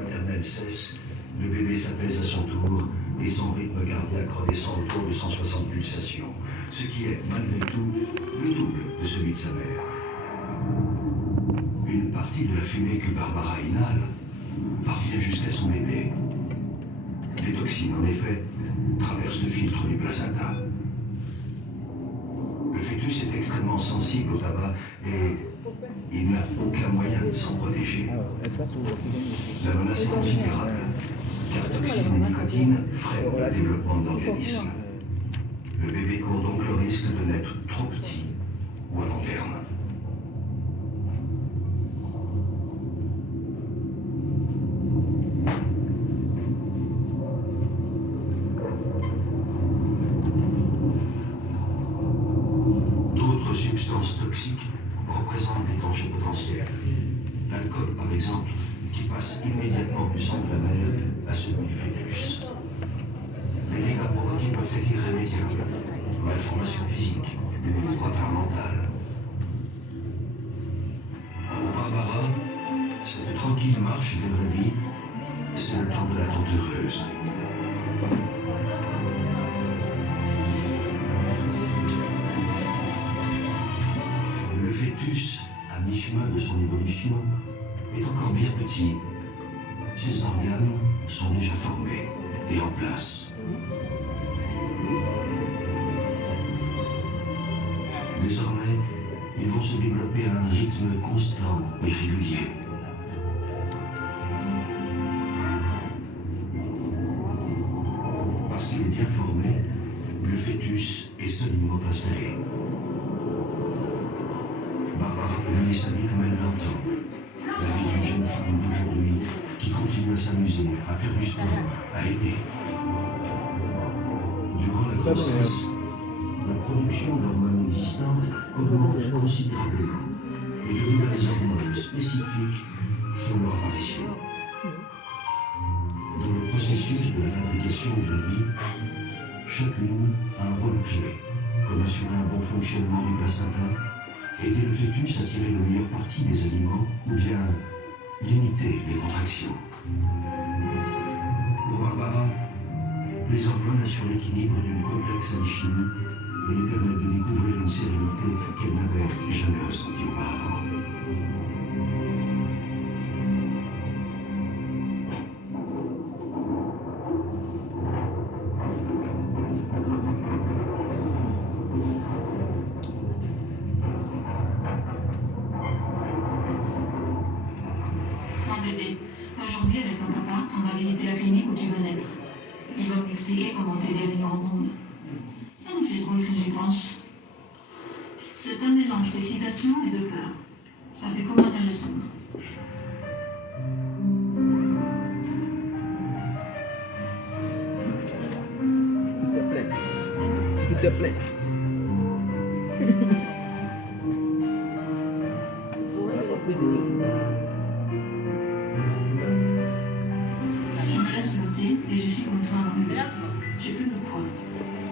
maternelle cesse, le bébé s'apaise à son tour et son rythme cardiaque redescend autour de 160 pulsations, ce qui est, malgré tout, le double de celui de sa mère. Une partie de la fumée que Barbara inhale parvient jusqu'à son bébé. Les toxines, en effet, traversent le filtre du placenta. Le fœtus est extrêmement sensible au tabac et il n'a aucun moyen de s'en protéger. La menace est considérable, car toxines et nicotine freinent le développement de l'organisme. Le bébé court donc le risque de naître trop petit ou avant terme. D'autres substances toxiques représentent des dangers potentiels. L'alcool, par exemple, qui passe immédiatement du sang de la mère à celui du fœtus. Les dégâts provoqués peuvent être irrémédiables. Malformation physique ou retard mental. Pour Barbara, cette tranquille marche vers la vie, c'est le temps de l'attente heureuse. Le fœtus, à mi-chemin de son évolution, est encore bien petit. Ses organes sont déjà formés et en place. Désormais, ils vont se développer à un rythme constant et régulier. Parce qu'il est bien formé, le fœtus est solidement installé. Barbara peut mener sa vie comme elle l'entend. La vie d'une jeune femme d'aujourd'hui qui continue à s'amuser, à faire du sport, à aimer. Durant la grossesse, la production d'hormones existantes augmente considérablement et de nouvelles hormones spécifiques font leur apparition. Dans le processus de la fabrication de la vie, chacune a un rôle clé, comme assurer un bon fonctionnement du placenta, aider le fœtus à tirer la meilleure partie des aliments ou bien limiter les contractions. Pour Barbara, les hormones assurent l'équilibre d'une complexe alchimie et lui permettent de découvrir une sérénité qu'elle n'avait jamais ressentie auparavant. Aujourd'hui, avec ton papa, on va visiter la clinique où tu vas naître. Il va m'expliquer comment t'aider à venir au monde. Ça me fait drôle que j'y pense. C'est un mélange d'excitation et de peur. Ça fait comme un leçon. S'il te plaît. Je me laisse flotter et je suis comme toi à mon bébé. J'ai plus de poids.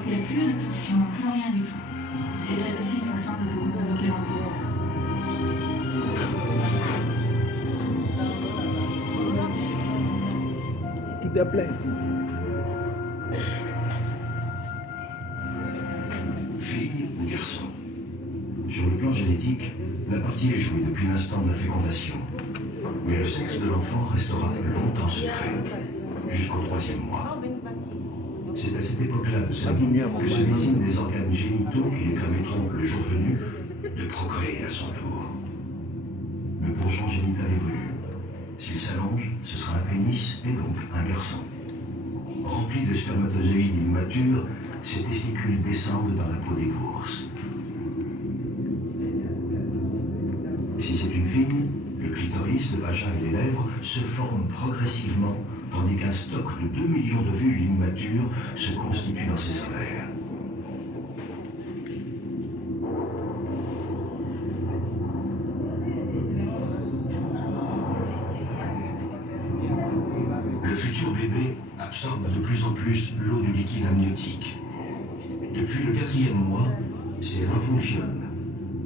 Il n'y a plus d'attention, plus rien du tout. Et c'est aussi une façon de te communiquer l'on peut être. S'il te plaît. Fille ou garçon? Sur le plan génétique, la partie est jouée depuis l'instant de la fécondation. Mais le sexe de l'enfant restera longtemps secret, jusqu'au 3e mois. C'est à cette époque-là de sa vie que se dessinent des organes génitaux qui lui permettront, le jour venu, de procréer à son tour. Le bourgeon génital évolue. S'il s'allonge, ce sera un pénis et donc un garçon. Rempli de spermatozoïdes immatures, ces testicules descendent dans la peau des bourses. Si c'est une fille, le clitoris, le vagin et les lèvres se forment progressivement, tandis qu'un stock de 2 millions de vulves immatures se constitue dans ses sphères. Le futur bébé absorbe de plus en plus l'eau du liquide amniotique. Depuis le 4e mois, ses reins fonctionnent.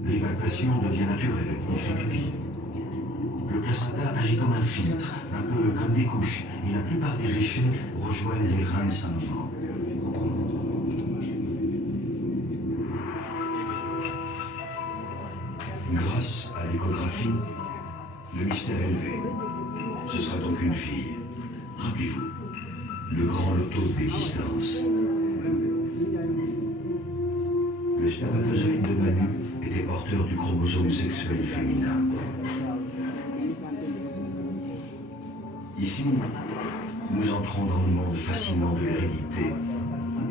L'évacuation devient naturelle, il fait pipi. Le placenta agit comme un filtre, un peu comme des couches, et la plupart des déchets rejoignent les reins de sa maman. Grâce à l'échographie, le mystère est levé. Ce sera donc une fille. Rappelez-vous, le grand loto d'existence. Le spermatozoïde de Manu était porteur du chromosome sexuel féminin. Ici, nous entrons dans le monde fascinant de l'hérédité,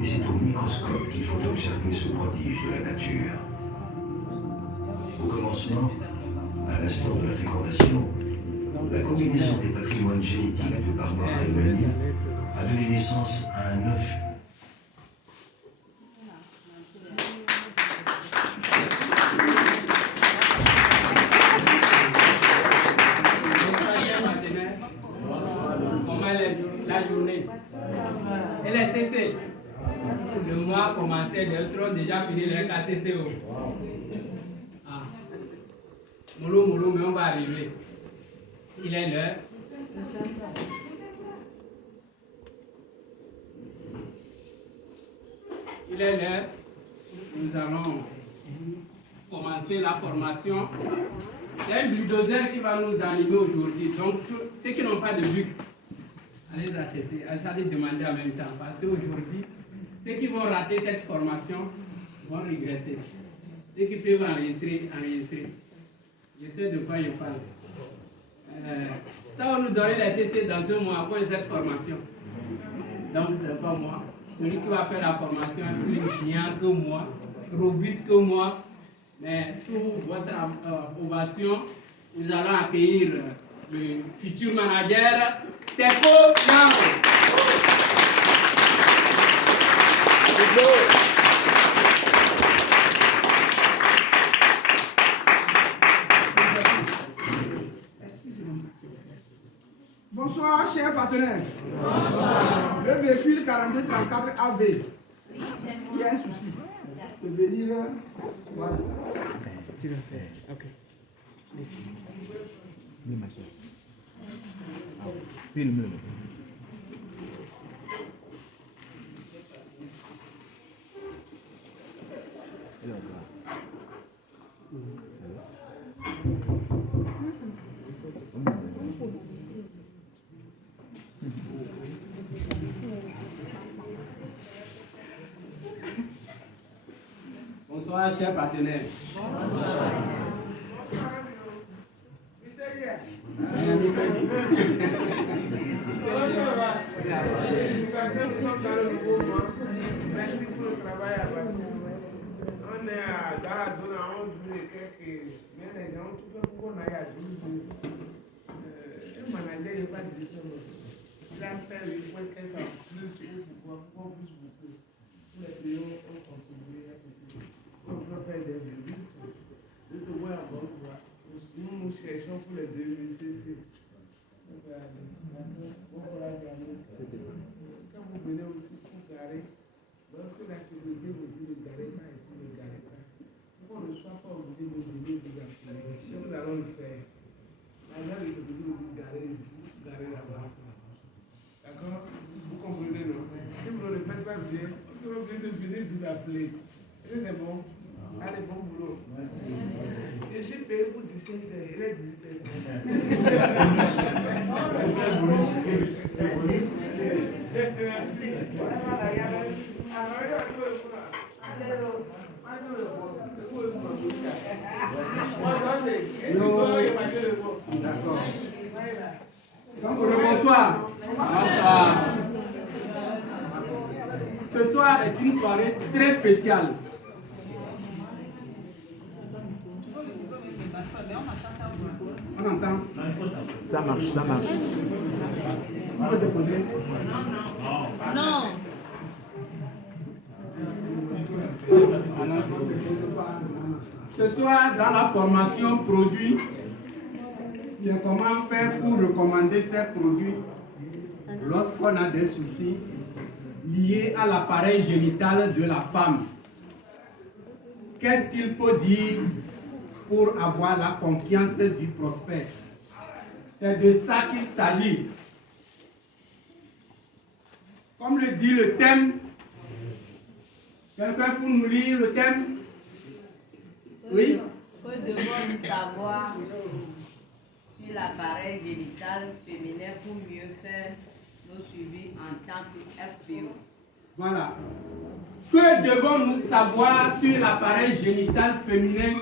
et c'est au microscope qu'il faut observer ce prodige de la nature. Au commencement, à l'instant de la fécondation, la combinaison des patrimoines génétiques de Barbara et Manu a donné naissance à un œuf. La journée. Et les CC. Le mois a commencé, d'autres ont déjà fini leur KCCO. Ah. Moulou, mais on va arriver. Il est l'heure. Il est l'heure. Nous allons commencer la formation. C'est un bulldozer qui va nous animer aujourd'hui. Donc, ceux qui n'ont pas de buc, allez acheter, allez demander en même temps. Parce qu'aujourd'hui, ceux qui vont rater cette formation vont regretter. Ceux qui peuvent enregistrer. Je sais de quoi je parle. Ça va nous donner les CC dans un mois après cette formation. Donc, ce n'est pas moi. Celui qui va faire la formation est plus brillant que moi, robuste que moi. Mais sous votre ovation, nous allons accueillir le futur manager, Tepo Yango. Bonsoir, chers partenaires. Bonsoir. Le véhicule 4234 AB. Il y a un souci. Je vais venir. Voilà. Tu vas faire. Ok. Merci. Filme-le. Bonsoir, chers partenaires. Bonsoir. Merci pour le travail abattu. On est dans la zone à 11 jours et quelques. Mais les gens, tout fait pour qu'on aille à 12 jours. Un manager n'est pas de ça. Il a fait le point qu'elle soit plus pour plus beaucoup. Tous les clients ont contribué à ceci. On peut faire des devis. Je te vois à bon droit. Nous cherchons pour les devis, c'est quand vous venez aussi pour garer, lorsque la sécurité vous dit ne garez pas ici, ne garez pas. Pourquoi on ne soit pas obligé de venir vous appeler? Nous allons le faire. L'agent de sécurité vous dit garez ici, garez là-bas. D'accord? Vous comprenez, non? Si vous ne le faites pas bien, vous serez obligé de venir vous appeler. Est-ce que c'est bon? Allez, bon boulot. Je suis payé pour 17 heures, il est 18 heures. C'est bonus. D'accord. Donc, bonsoir. Bonsoir. Ce soir est une soirée très spéciale. On entend? Ça marche, ça marche. On peut déposer? Non. Ce soir, dans la formation produit, c'est comment faire pour recommander ces produits lorsqu'on a des soucis liés à l'appareil génital de la femme. Qu'est-ce qu'il faut dire pour avoir la confiance du prospect? C'est de ça qu'il s'agit. Comme le dit le thème, quelqu'un pour nous lire le thème? Oui? Que devons-nous savoir sur l'appareil génital féminin pour mieux faire nos suivis en tant que FPO? Voilà. Que devons-nous savoir sur l'appareil génital féminin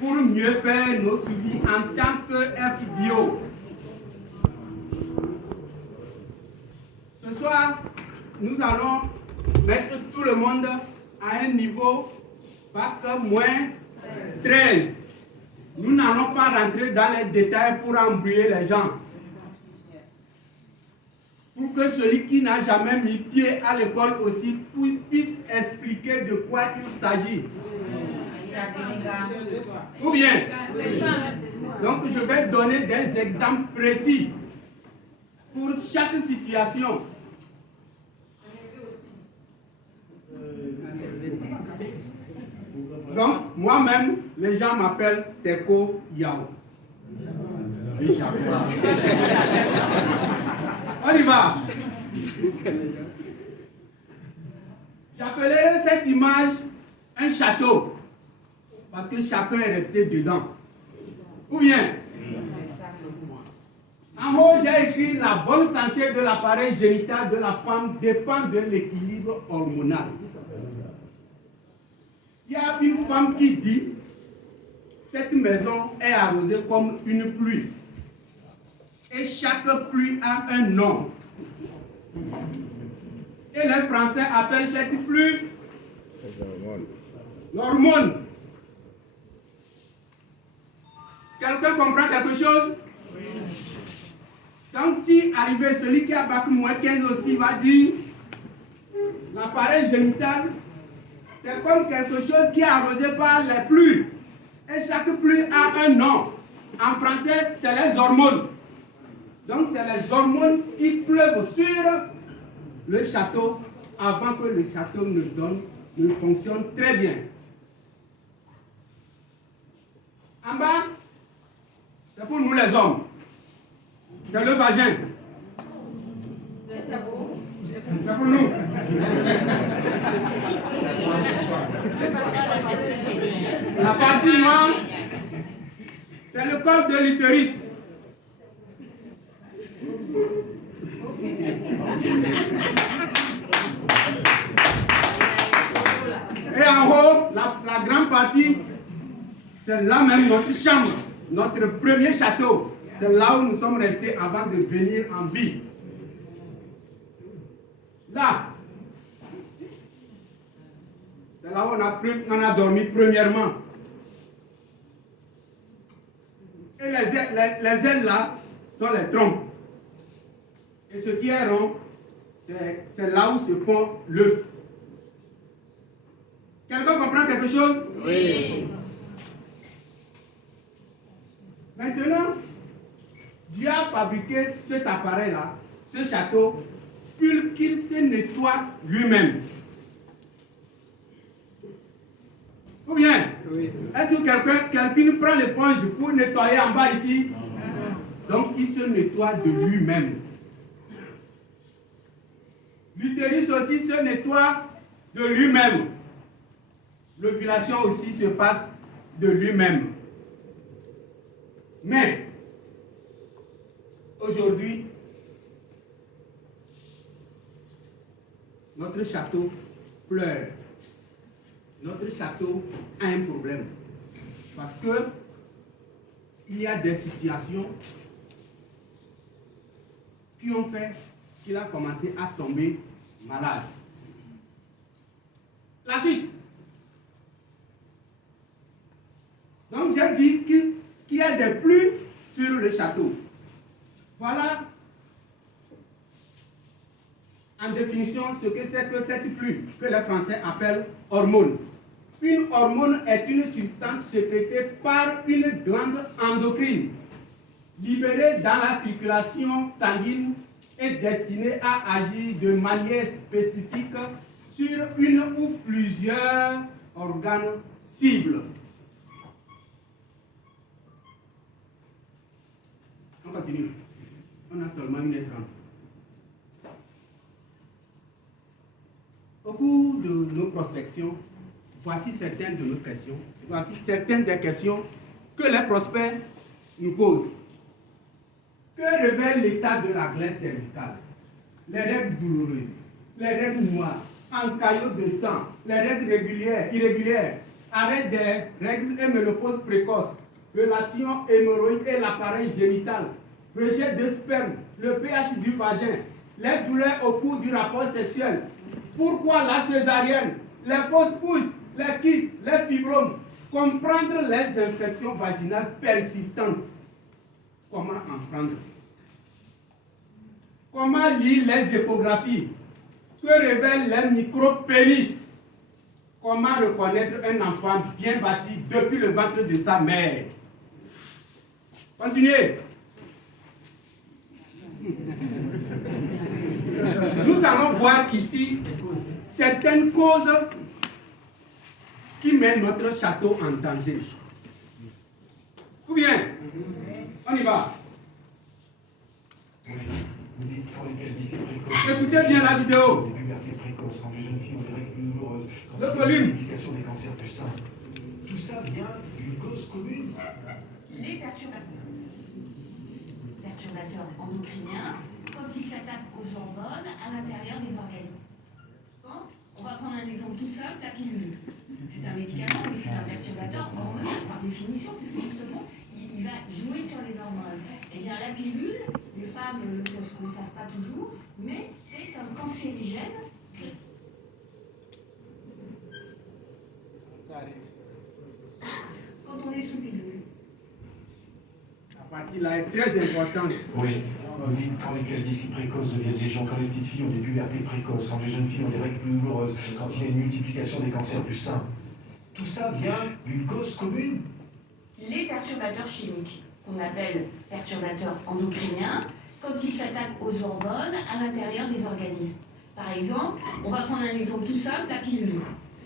pour mieux faire nos suivis en tant que FBO? Ce soir, nous allons mettre tout le monde à un niveau bac moins 13. Nous n'allons pas rentrer dans les détails pour embrouiller les gens. Pour que celui qui n'a jamais mis pied à l'école aussi puisse expliquer de quoi il s'agit. Ou bien, donc je vais donner des exemples précis pour chaque situation. Donc, moi-même, les gens m'appellent Teko Yao. On y va. J'appellerai cette image un château, parce que chacun est resté dedans. Ou bien, en haut, j'ai écrit la bonne santé de l'appareil génital de la femme dépend de l'équilibre hormonal. Il y a une femme qui dit, cette maison est arrosée comme une pluie. Et chaque pluie a un nom. Et les Français appellent cette pluie l'hormone. Quelqu'un comprend quelque chose? Donc si arrivé celui qui a bac moins 15 aussi va dire, l'appareil génital, c'est comme quelque chose qui est arrosé par les pluies. Et chaque pluie a un nom. En français, c'est les hormones. Donc, c'est les hormones qui pleuvent sur le château avant que le château ne fonctionne très bien. En bas, c'est pour nous les hommes. C'est le vagin. C'est pour nous. La partie noire, c'est le corps de l'utérus. Et en haut, la grande partie, c'est là même notre chambre, notre premier château. C'est là où nous sommes restés avant de venir en vie. Là, c'est là où on a dormi premièrement. Et les ailes là sont les trompes. Et ce qui est rond, c'est là où se pond l'œuf. Quelqu'un comprend quelque chose? Oui. Maintenant, Dieu a fabriqué cet appareil-là, ce château, pour qu'il se nettoie lui-même. Ou bien, est-ce que quelqu'un prend l'éponge pour nettoyer en bas ici? Donc, il se nettoie de lui-même. L'utérus aussi se nettoie de lui-même. L'ovulation aussi se passe de lui-même. Mais, aujourd'hui, notre château pleure. Notre château a un problème. Parce que il y a des situations qui ont fait qu'il a commencé à tomber malade. La suite. Donc j'ai dit qu'il y a des pluies sur le château. Voilà en définition ce que c'est que cette pluie, que les Français appellent hormone. Une hormone est une substance sécrétée par une glande endocrine, libérée dans la circulation sanguine et destinée à agir de manière spécifique sur une ou plusieurs organes cibles. On continue. seulement 1h30. Au cours de nos prospections, voici certaines de nos questions. Voici certaines des questions que les prospects nous posent. Que révèle l'état de la glaire cervicale? Les règles douloureuses, les règles noires, en caillots de sang, les règles régulières, irrégulières, arrêt des règles et ménopause précoce, relation hémorroïde et l'appareil génital, rejet de sperme, le pH du vagin, les douleurs au cours du rapport sexuel. Pourquoi la césarienne, les fausses couches, les kystes, les fibromes, comprendre les infections vaginales persistantes. Comment en prendre? Comment lire les échographies? Que révèlent les micropénis? Comment reconnaître un enfant bien bâti depuis le ventre de sa mère? Continuez. Nous allons voir ici certaines causes qui mettent notre château en danger. Ou bien, on y va. Vous dites pour lesquels d'ici précoce. Écoutez bien la vidéo. Les pubertés précoces, quand les jeunes filles ont des règles douloureuses, quand Le il y a volume. une complication des cancers du sein. Tout ça vient d'une cause commune. Les perturbateurs endocriniens, quand ils s'attaquent aux hormones à l'intérieur des organismes. Bon, on va prendre un exemple tout simple, la pilule. C'est un médicament, mais c'est un perturbateur hormonal par définition, puisque justement, il va jouer sur les hormones. Eh bien, la pilule, les femmes ne le savent pas toujours, mais c'est un cancérigène. Ça arrive. Quand on est sous pilule. La partie là est très importante. Oui, vous dites quand les calvities précoces deviennent légion, quand les petites filles ont des pubertés précoces, quand les jeunes filles ont des règles plus douloureuses, quand il y a une multiplication des cancers du sein. Tout ça vient d'une cause commune. Les perturbateurs chimiques, qu'on appelle perturbateurs endocriniens, quand ils s'attaquent aux hormones à l'intérieur des organismes. Par exemple, on va prendre un exemple tout simple, la pilule.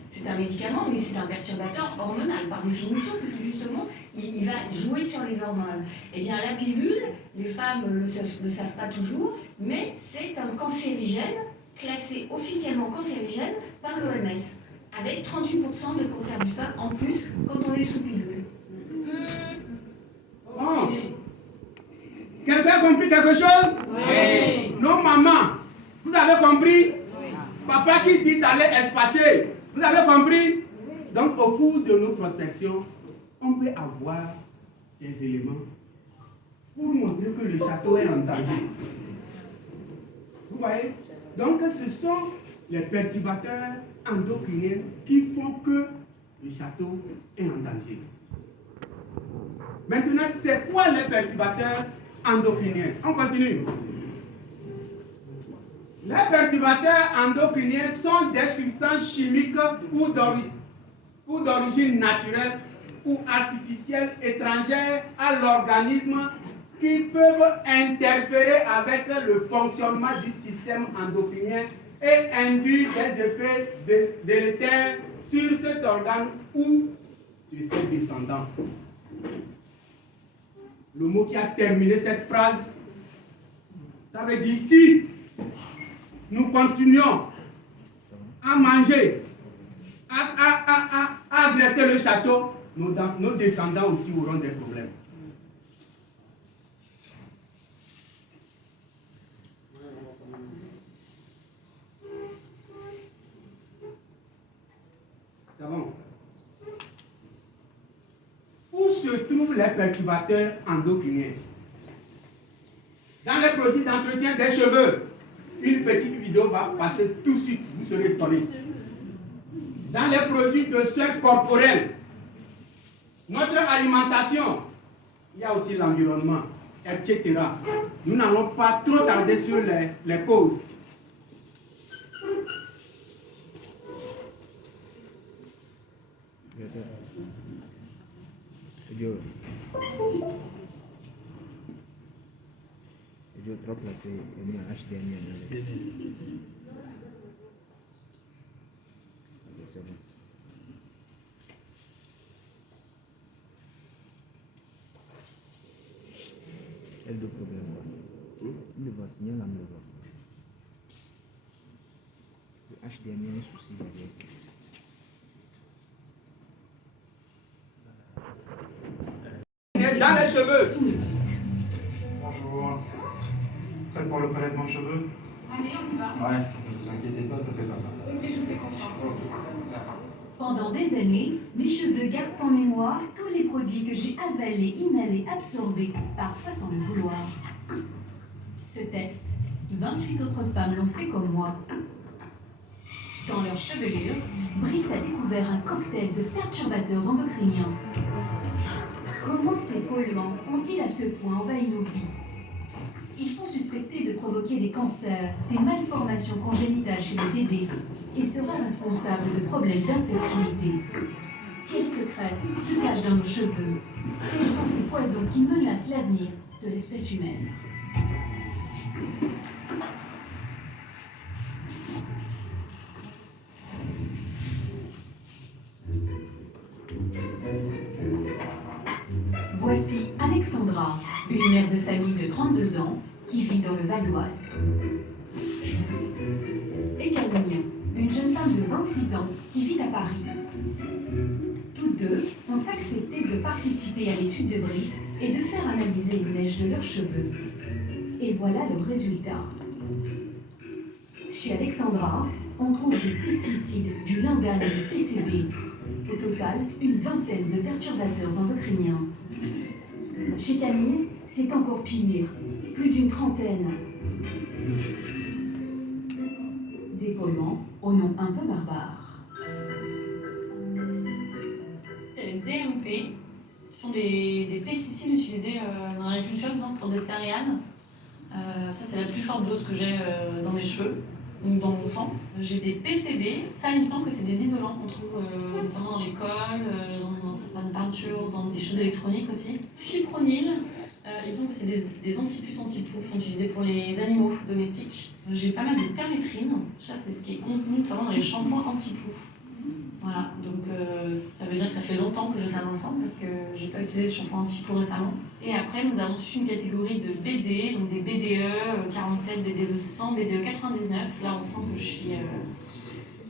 C'est un médicament, mais c'est un perturbateur hormonal par définition, puisque justement, il va jouer sur les hormones. Eh bien, la pilule, les femmes ne le savent pas toujours, mais c'est un cancérigène, classé officiellement cancérigène par l'OMS, avec 38% de cancer du sein en plus quand on est sous pilule. Bon. Quelqu'un a compris quelque chose? Oui. Non, maman. Vous avez compris? Oui. Papa qui dit d'aller espacer. Vous avez compris? Donc, au cours de nos prospections, on peut avoir des éléments pour montrer que le château est en danger. Vous voyez? Donc, ce sont les perturbateurs endocriniens qui font que le château est en danger. Maintenant, c'est quoi les perturbateurs endocriniens? On continue. Les perturbateurs endocriniens sont des substances chimiques ou d'origine naturelle ou artificielle étrangère à l'organisme qui peuvent interférer avec le fonctionnement du système endocrinien et induire des effets délétères sur cet organe ou sur ses descendants. Le mot qui a terminé cette phrase, ça veut dire si nous continuons à manger, à agresser le château, nos descendants aussi auront des problèmes. C'est bon. Où se trouvent les perturbateurs endocriniens? Dans les produits d'entretien des cheveux. Une petite vidéo va passer tout de suite, vous serez étonnés. Dans les produits de soins corporels, notre alimentation, il y a aussi l'environnement, etc. Nous n'allons pas trop tarder sur les causes. Je drop là, c'est HDMI. C'est bon. Elle a deux problèmes. le voit, signal à me le voit. Le HDMI a un souci derrière. Dans les cheveux. Bonjour. Prêt pour le prélèvement de cheveux? Allez, on y va. Ouais, ne vous inquiétez pas, ça fait pas mal. Ok, je vous fais confiance. Pendant des années, mes cheveux gardent en mémoire tous les produits que j'ai avalés, inhalés, absorbés, parfois sans le vouloir. Ce test, 28 autres femmes l'ont fait comme moi. Dans leur chevelure, Brice a découvert un cocktail de perturbateurs endocriniens. Comment ces polluants ont-ils à ce point envahi nos vies? Ils sont suspectés de provoquer des cancers, des malformations congénitales chez les bébés et seraient responsables de problèmes d'infertilité. Quels secrets se cachent dans nos cheveux? Quels sont ces poisons qui menacent l'avenir de l'espèce humaine? Voici Alexandra, une mère de famille de 32 ans qui vit dans le Val d'Oise. Et Camille, une jeune femme de 26 ans qui vit à Paris. Toutes deux ont accepté de participer à l'étude de Brice et de faire analyser une mèche de leurs cheveux. Et voilà le résultat. Chez Alexandra, on trouve des pesticides, du lingane et du PCB. Au total, une vingtaine de perturbateurs endocriniens. Chez Camille, c'est encore pire, plus d'une trentaine. Des polluants au nom un peu barbare. Les DMP sont des pesticides utilisés dans l'agriculture, par exemple, pour des céréales. Ça, c'est la plus forte dose que j'ai dans mes cheveux, donc dans mon sang. J'ai des PCB, ça, il me semble que c'est des isolants qu'on trouve notamment dans l'école, dans certaines peintures, dans des choses électroniques aussi. Fipronil, il me semble que c'est des antipuces anti-poux qui sont utilisés pour les animaux domestiques. J'ai pas mal de permétrine, ça c'est ce qui est contenu notamment dans les shampoings anti-poux. Voilà, donc ça veut dire que ça fait longtemps que j'ai ça dans le sang parce que j'ai pas utilisé de shampoing anti-poux récemment. Et après, nous avons toute une catégorie de BD, donc des BDE 47, BDE 100, BDE 99. Là, on sent que je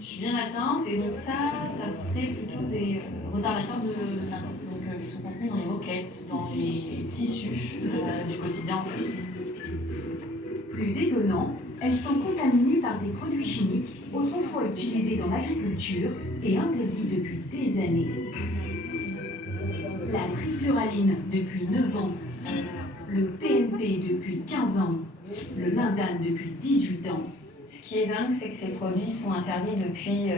suis bien atteinte. Et donc ça serait plutôt des retardateurs de flamme, donc qui sont contenus dans les moquettes, dans les tissus du quotidien en fait. Plus étonnant, elles sont contaminées par des produits chimiques autrefois utilisés dans l'agriculture et interdits depuis des années. La trifluraline depuis 9 ans, le PNP depuis 15 ans, le lingane depuis 18 ans. Ce qui est dingue, c'est que ces produits sont interdits depuis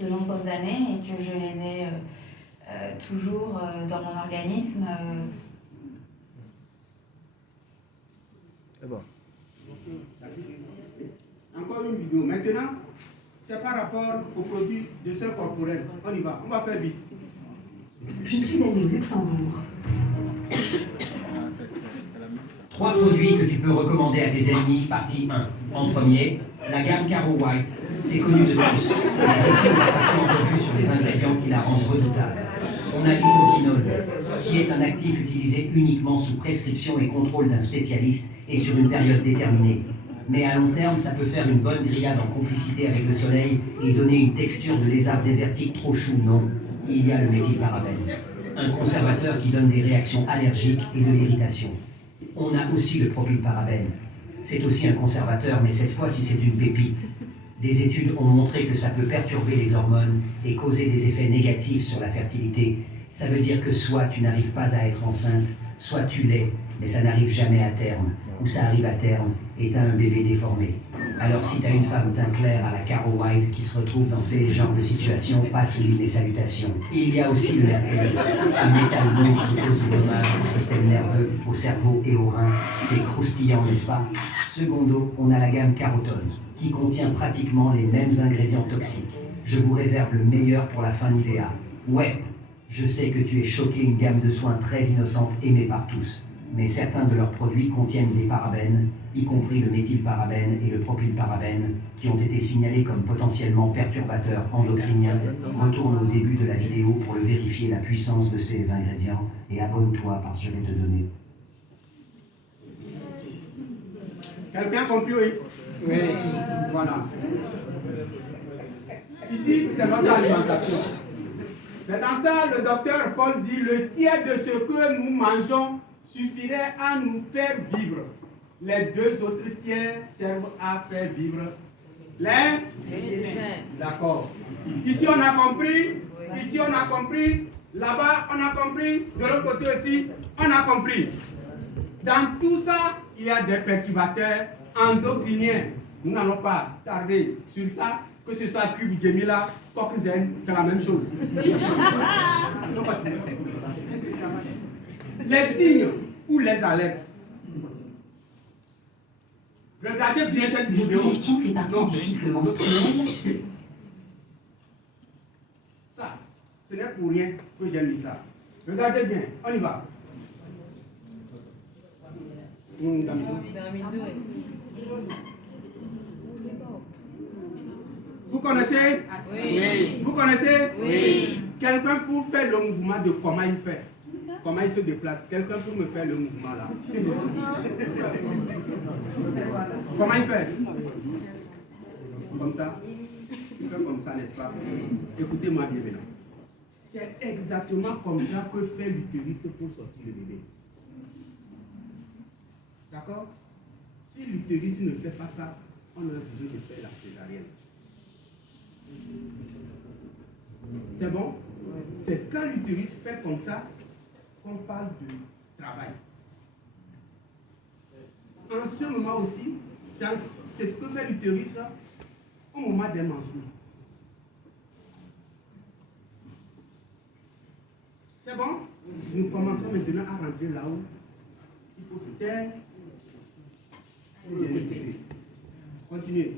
de nombreuses années et que je les ai toujours dans mon organisme. C'est bon. Encore une vidéo. Maintenant, c'est par rapport aux produits de soins corporels. On y va, on va faire vite. Je suis allée au Luxembourg. 3 produits que tu peux recommander à tes ennemis, partie 1. En premier, la gamme Caro White. C'est connu de tous. Mais ici, on va passer en revue sur les ingrédients qui la rendent redoutable. On a l'hydroquinone, qui est un actif utilisé uniquement sous prescription et contrôle d'un spécialiste et sur une période déterminée. Mais à long terme, ça peut faire une bonne grillade en complicité avec le soleil et donner une texture de lézard désertique trop chou, non? Il y a le méthylparabène, un conservateur qui donne des réactions allergiques et de l'irritation. On a aussi le propylparabène. C'est aussi un conservateur, mais cette fois-ci c'est une pépite. Des études ont montré que ça peut perturber les hormones et causer des effets négatifs sur la fertilité. Ça veut dire que soit tu n'arrives pas à être enceinte, soit tu l'es, mais ça n'arrive jamais à terme. Ou ça arrive à terme et t'as un bébé déformé. Alors si t'as une femme teint clair à la Caro White qui se retrouve dans ces genres de situations, passe-lui mes salutations. Il y a aussi le mercure, un métal lourd qui cause des dommages au système nerveux, au cerveau et aux reins. C'est croustillant, n'est-ce pas? Secondo, on a la gamme Carotone, qui contient pratiquement les mêmes ingrédients toxiques. Je vous réserve le meilleur pour la fin Nivea. Ouais, je sais que tu es choqué, une gamme de soins très innocente aimée par tous. Mais certains de leurs produits contiennent des parabènes, y compris le méthylparabène et le propylparabène, qui ont été signalés comme potentiellement perturbateurs endocriniens. Retourne au début de la vidéo pour le vérifier la puissance de ces ingrédients et abonne-toi parce que je vais te donner. Quelqu'un a compris, oui? Oui. Voilà. Ici, c'est notre alimentation. Mais dans ça, le docteur Paul dit, le tiers de ce que nous mangeons suffirait à nous faire vivre. Les 2 autres tiers servent à faire vivre les D'accord. Ici, on a compris. Ici, on a compris. Là-bas, on a compris. De l'autre côté aussi, on a compris. Dans tout ça, il y a des perturbateurs endocriniens. Nous n'allons pas tarder sur ça. Que ce soit Cube Gemila, Coxen, c'est la même chose. Les signes ou les alertes. Regardez bien cette vidéo. L'ovulation fait partie du cycle menstruel. Ça, ce n'est pour rien que j'ai mis ça. Regardez bien, on y va. Vous connaissez? Oui. Vous connaissez? Oui. Quelqu'un pour faire le mouvement de comment il fait? Comment il se déplace? Quelqu'un pour me faire le mouvement là? Comment il fait? Comme ça? Il fait comme ça, n'est-ce pas? Écoutez-moi bien maintenant. C'est exactement comme ça que fait l'utérus pour sortir le bébé. D'accord? Si l'utérus ne fait pas ça, on a besoin de faire la césarienne. C'est bon? C'est quand l'utérus fait comme ça qu'on parle de travail. En ce moment aussi, c'est ce que fait l'utérus au moment des menstrues. C'est bon? Nous commençons maintenant à rentrer là-haut. Il faut se taire. Continuez.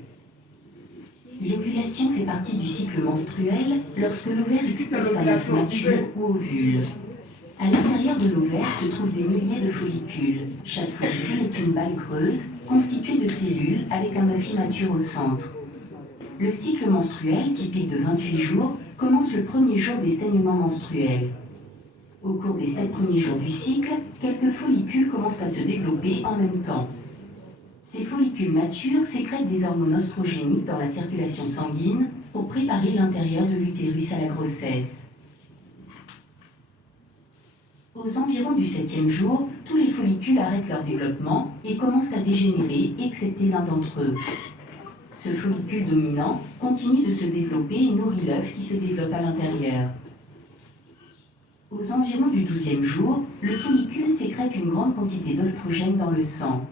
L'ovulation fait partie du cycle menstruel lorsque l'ovaire expulse un œuf mature ou ovule. À l'intérieur de l'ovaire se trouvent des milliers de follicules. Chaque follicule est une balle creuse constituée de cellules avec un œuf immature au centre. Le cycle menstruel, typique de 28 jours, commence le premier jour des saignements menstruels. Au cours des 7 premiers jours du cycle, quelques follicules commencent à se développer en même temps. Ces follicules matures sécrètent des hormones oestrogéniques dans la circulation sanguine pour préparer l'intérieur de l'utérus à la grossesse. Aux environs du 7e jour, tous les follicules arrêtent leur développement et commencent à dégénérer, excepté l'un d'entre eux. Ce follicule dominant continue de se développer et nourrit l'œuf qui se développe à l'intérieur. Aux environs du 12e jour, le follicule sécrète une grande quantité d'oestrogène dans le sang.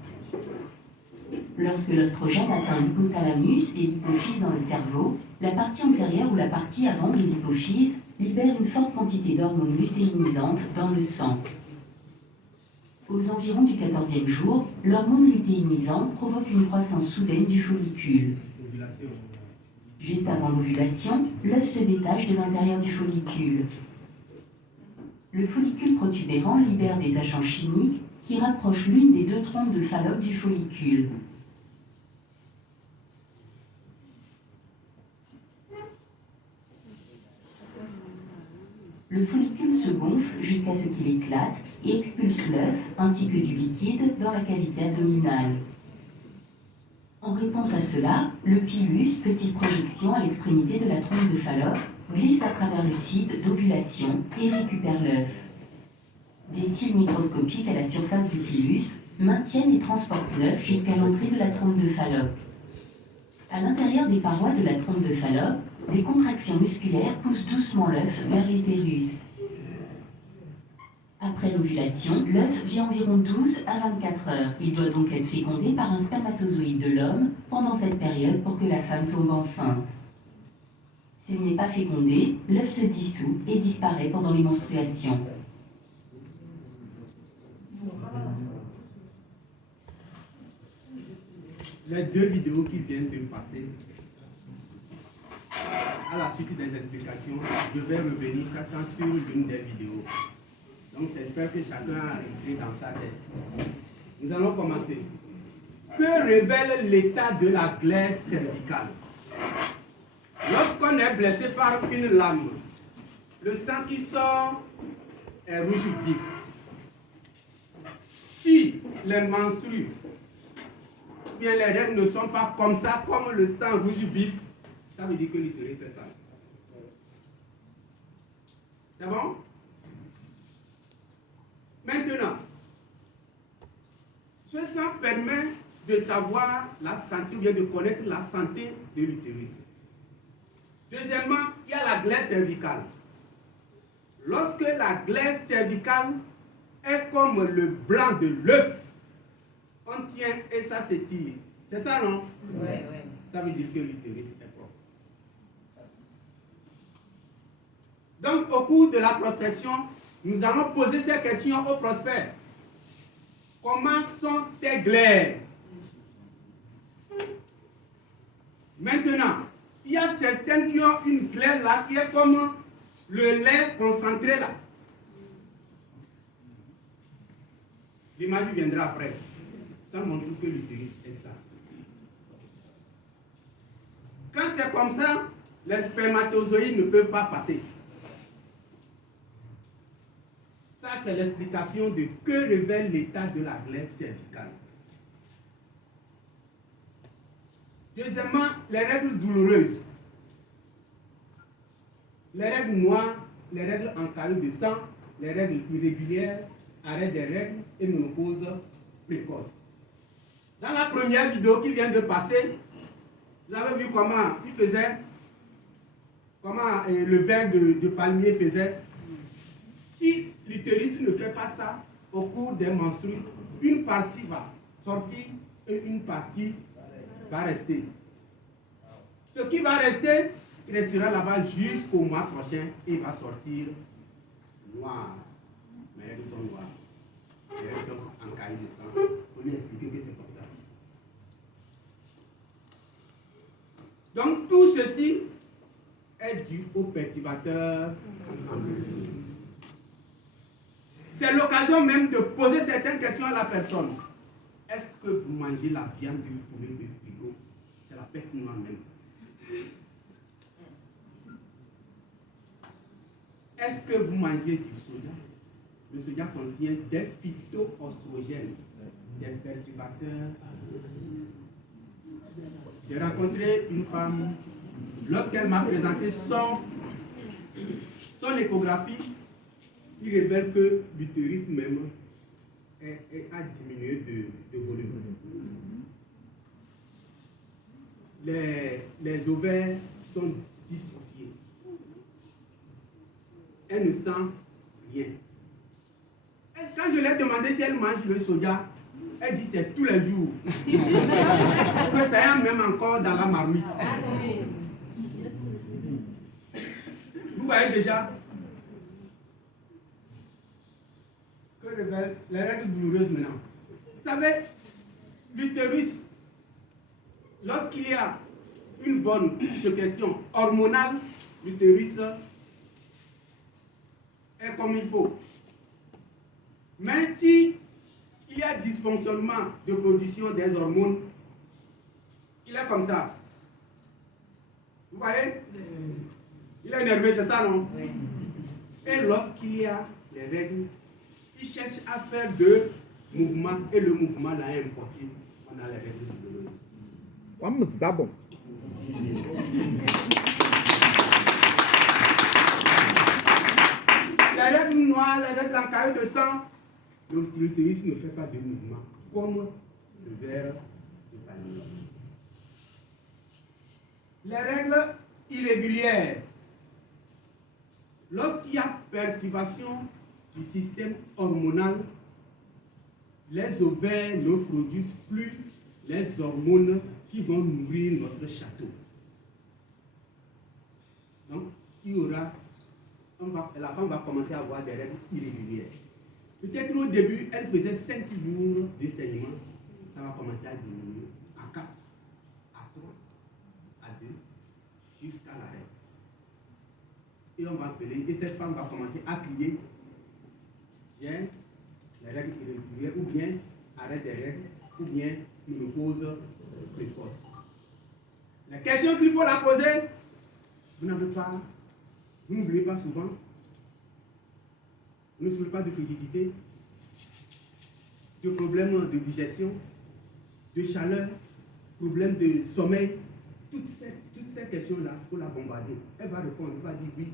Lorsque l'oestrogène atteint l'hypothalamus et l'hypophyse dans le cerveau, la partie antérieure ou la partie avant de l'hypophyse libère une forte quantité d'hormones lutéinisantes dans le sang. Aux environs du 14e jour, l'hormone lutéinisante provoque une croissance soudaine du follicule. Juste avant l'ovulation, l'œuf se détache de l'intérieur du follicule. Le follicule protubérant libère des agents chimiques qui rapprochent l'une des 2 trompes de Fallope du follicule. Le follicule se gonfle jusqu'à ce qu'il éclate et expulse l'œuf ainsi que du liquide dans la cavité abdominale. En réponse à cela, le pilus, petite projection à l'extrémité de la trompe de Fallope, glisse à travers le site d'ovulation et récupère l'œuf. Des cils microscopiques à la surface du pilus maintiennent et transportent l'œuf jusqu'à l'entrée de la trompe de Fallope. À l'intérieur des parois de la trompe de Fallope, des contractions musculaires poussent doucement l'œuf vers l'utérus. Après l'ovulation, l'œuf vit environ 12 à 24 heures. Il doit donc être fécondé par un spermatozoïde de l'homme pendant cette période pour que la femme tombe enceinte. S'il n'est pas fécondé, l'œuf se dissout et disparaît pendant les menstruations. Les 2 vidéos qui viennent de passer, à la suite des explications, je vais revenir chacun sur l'une des vidéos. Donc j'espère que chacun a révisé dans sa tête. Nous allons commencer. Que révèle l'état de la glaise cervicale? Lorsqu'on est blessé par une lame, le sang qui sort est rouge vif. Si les menstrues bien les règles ne sont pas comme ça, comme le sang rouge vif, ça veut dire que l'utérus est sale. C'est bon? Maintenant, ce sang permet de savoir la santé, ou bien de connaître la santé de l'utérus. Deuxièmement, il y a la glaire cervicale. Lorsque la glaire cervicale est comme le blanc de l'œuf, on tient et ça s'étire. C'est ça, non? Oui. Ça veut dire que l'utérus est propre. Donc, au cours de la prospection, nous allons poser ces questions aux prospects. Comment sont tes glaires? Maintenant, il y a certaines qui ont une glaire là qui est comme le lait concentré là. L'image viendra après. Ça montre que l'utérus est ça. Quand c'est comme ça, les spermatozoïdes ne peuvent pas passer. Ça, c'est l'explication de que révèle l'état de la glaire cervicale. Deuxièmement, les règles douloureuses. Les règles noires, les règles en caillot de sang, les règles irrégulières, arrêt des règles et ménopause précoce. Dans la première vidéo qui vient de passer, vous avez vu comment il faisait, comment le verre de palmier faisait. Si l'utérus ne fait pas ça, au cours des menstrues, une partie va sortir et une partie va rester. Ce qui va rester, il restera là-bas jusqu'au mois prochain et il va sortir noir. Mes règles sont noires. Les règles sont en cahier de sang. Il faut lui expliquer que c'est comme ça. Donc tout ceci est dû au perturbateur endocrinien. C'est l'occasion même de poser certaines questions à la personne. Est-ce que vous mangez la viande du poulet de frigo? C'est la bête noire même ça. Est-ce que vous mangez du soja? Le soja contient des phytoœstrogènes, des perturbateurs. J'ai rencontré une femme, lorsqu'elle m'a présenté son échographie, il révèle que l'utérus même a diminué de volume. Les ovaires sont dystrophiés. Elle ne sent rien. Et quand je lui ai demandé si elle mange le soja, elle dit c'est tous les jours. Que ça y est même encore dans la marmite. Vous voyez déjà que révèlent les règles douloureuses maintenant. Vous savez, l'utérus, lorsqu'il y a une bonne sécrétion hormonale, l'utérus est comme il faut. Mais si il y a dysfonctionnement de production des hormones, il est comme ça. Vous voyez? Il est énervé, c'est ça, non? Oui. Et lorsqu'il y a les règles, il cherche à faire de mouvements et le mouvement là est impossible. On a les règles douloureuses. Comme ça, bon. Les règles noires, les règles en caillot de sang, donc l'utérus ne fait pas de mouvement comme le verre de palmier. Les règles irrégulières. Lorsqu'il y a perturbation du système hormonal, les ovaires ne produisent plus les hormones qui vont nourrir notre château. Donc, il y aura, la femme va commencer à avoir des règles irrégulières. Peut-être au début, elle faisait 5 jours de saignement, ça va commencer à diminuer à 4, à 3, à 2, jusqu'à l'arrêt. Et on va appeler, et cette femme va commencer à crier, j'ai les règles irrégulières, ou bien arrêt des règles, ou bien ménopause précoce. La question qu'il faut la poser, vous n'oubliez pas souvent, vous ne souffrez pas de frigidité, de problèmes de digestion, de chaleur, problème de sommeil, toutes ces questions-là, il faut la bombarder. Elle va répondre, elle va dire oui.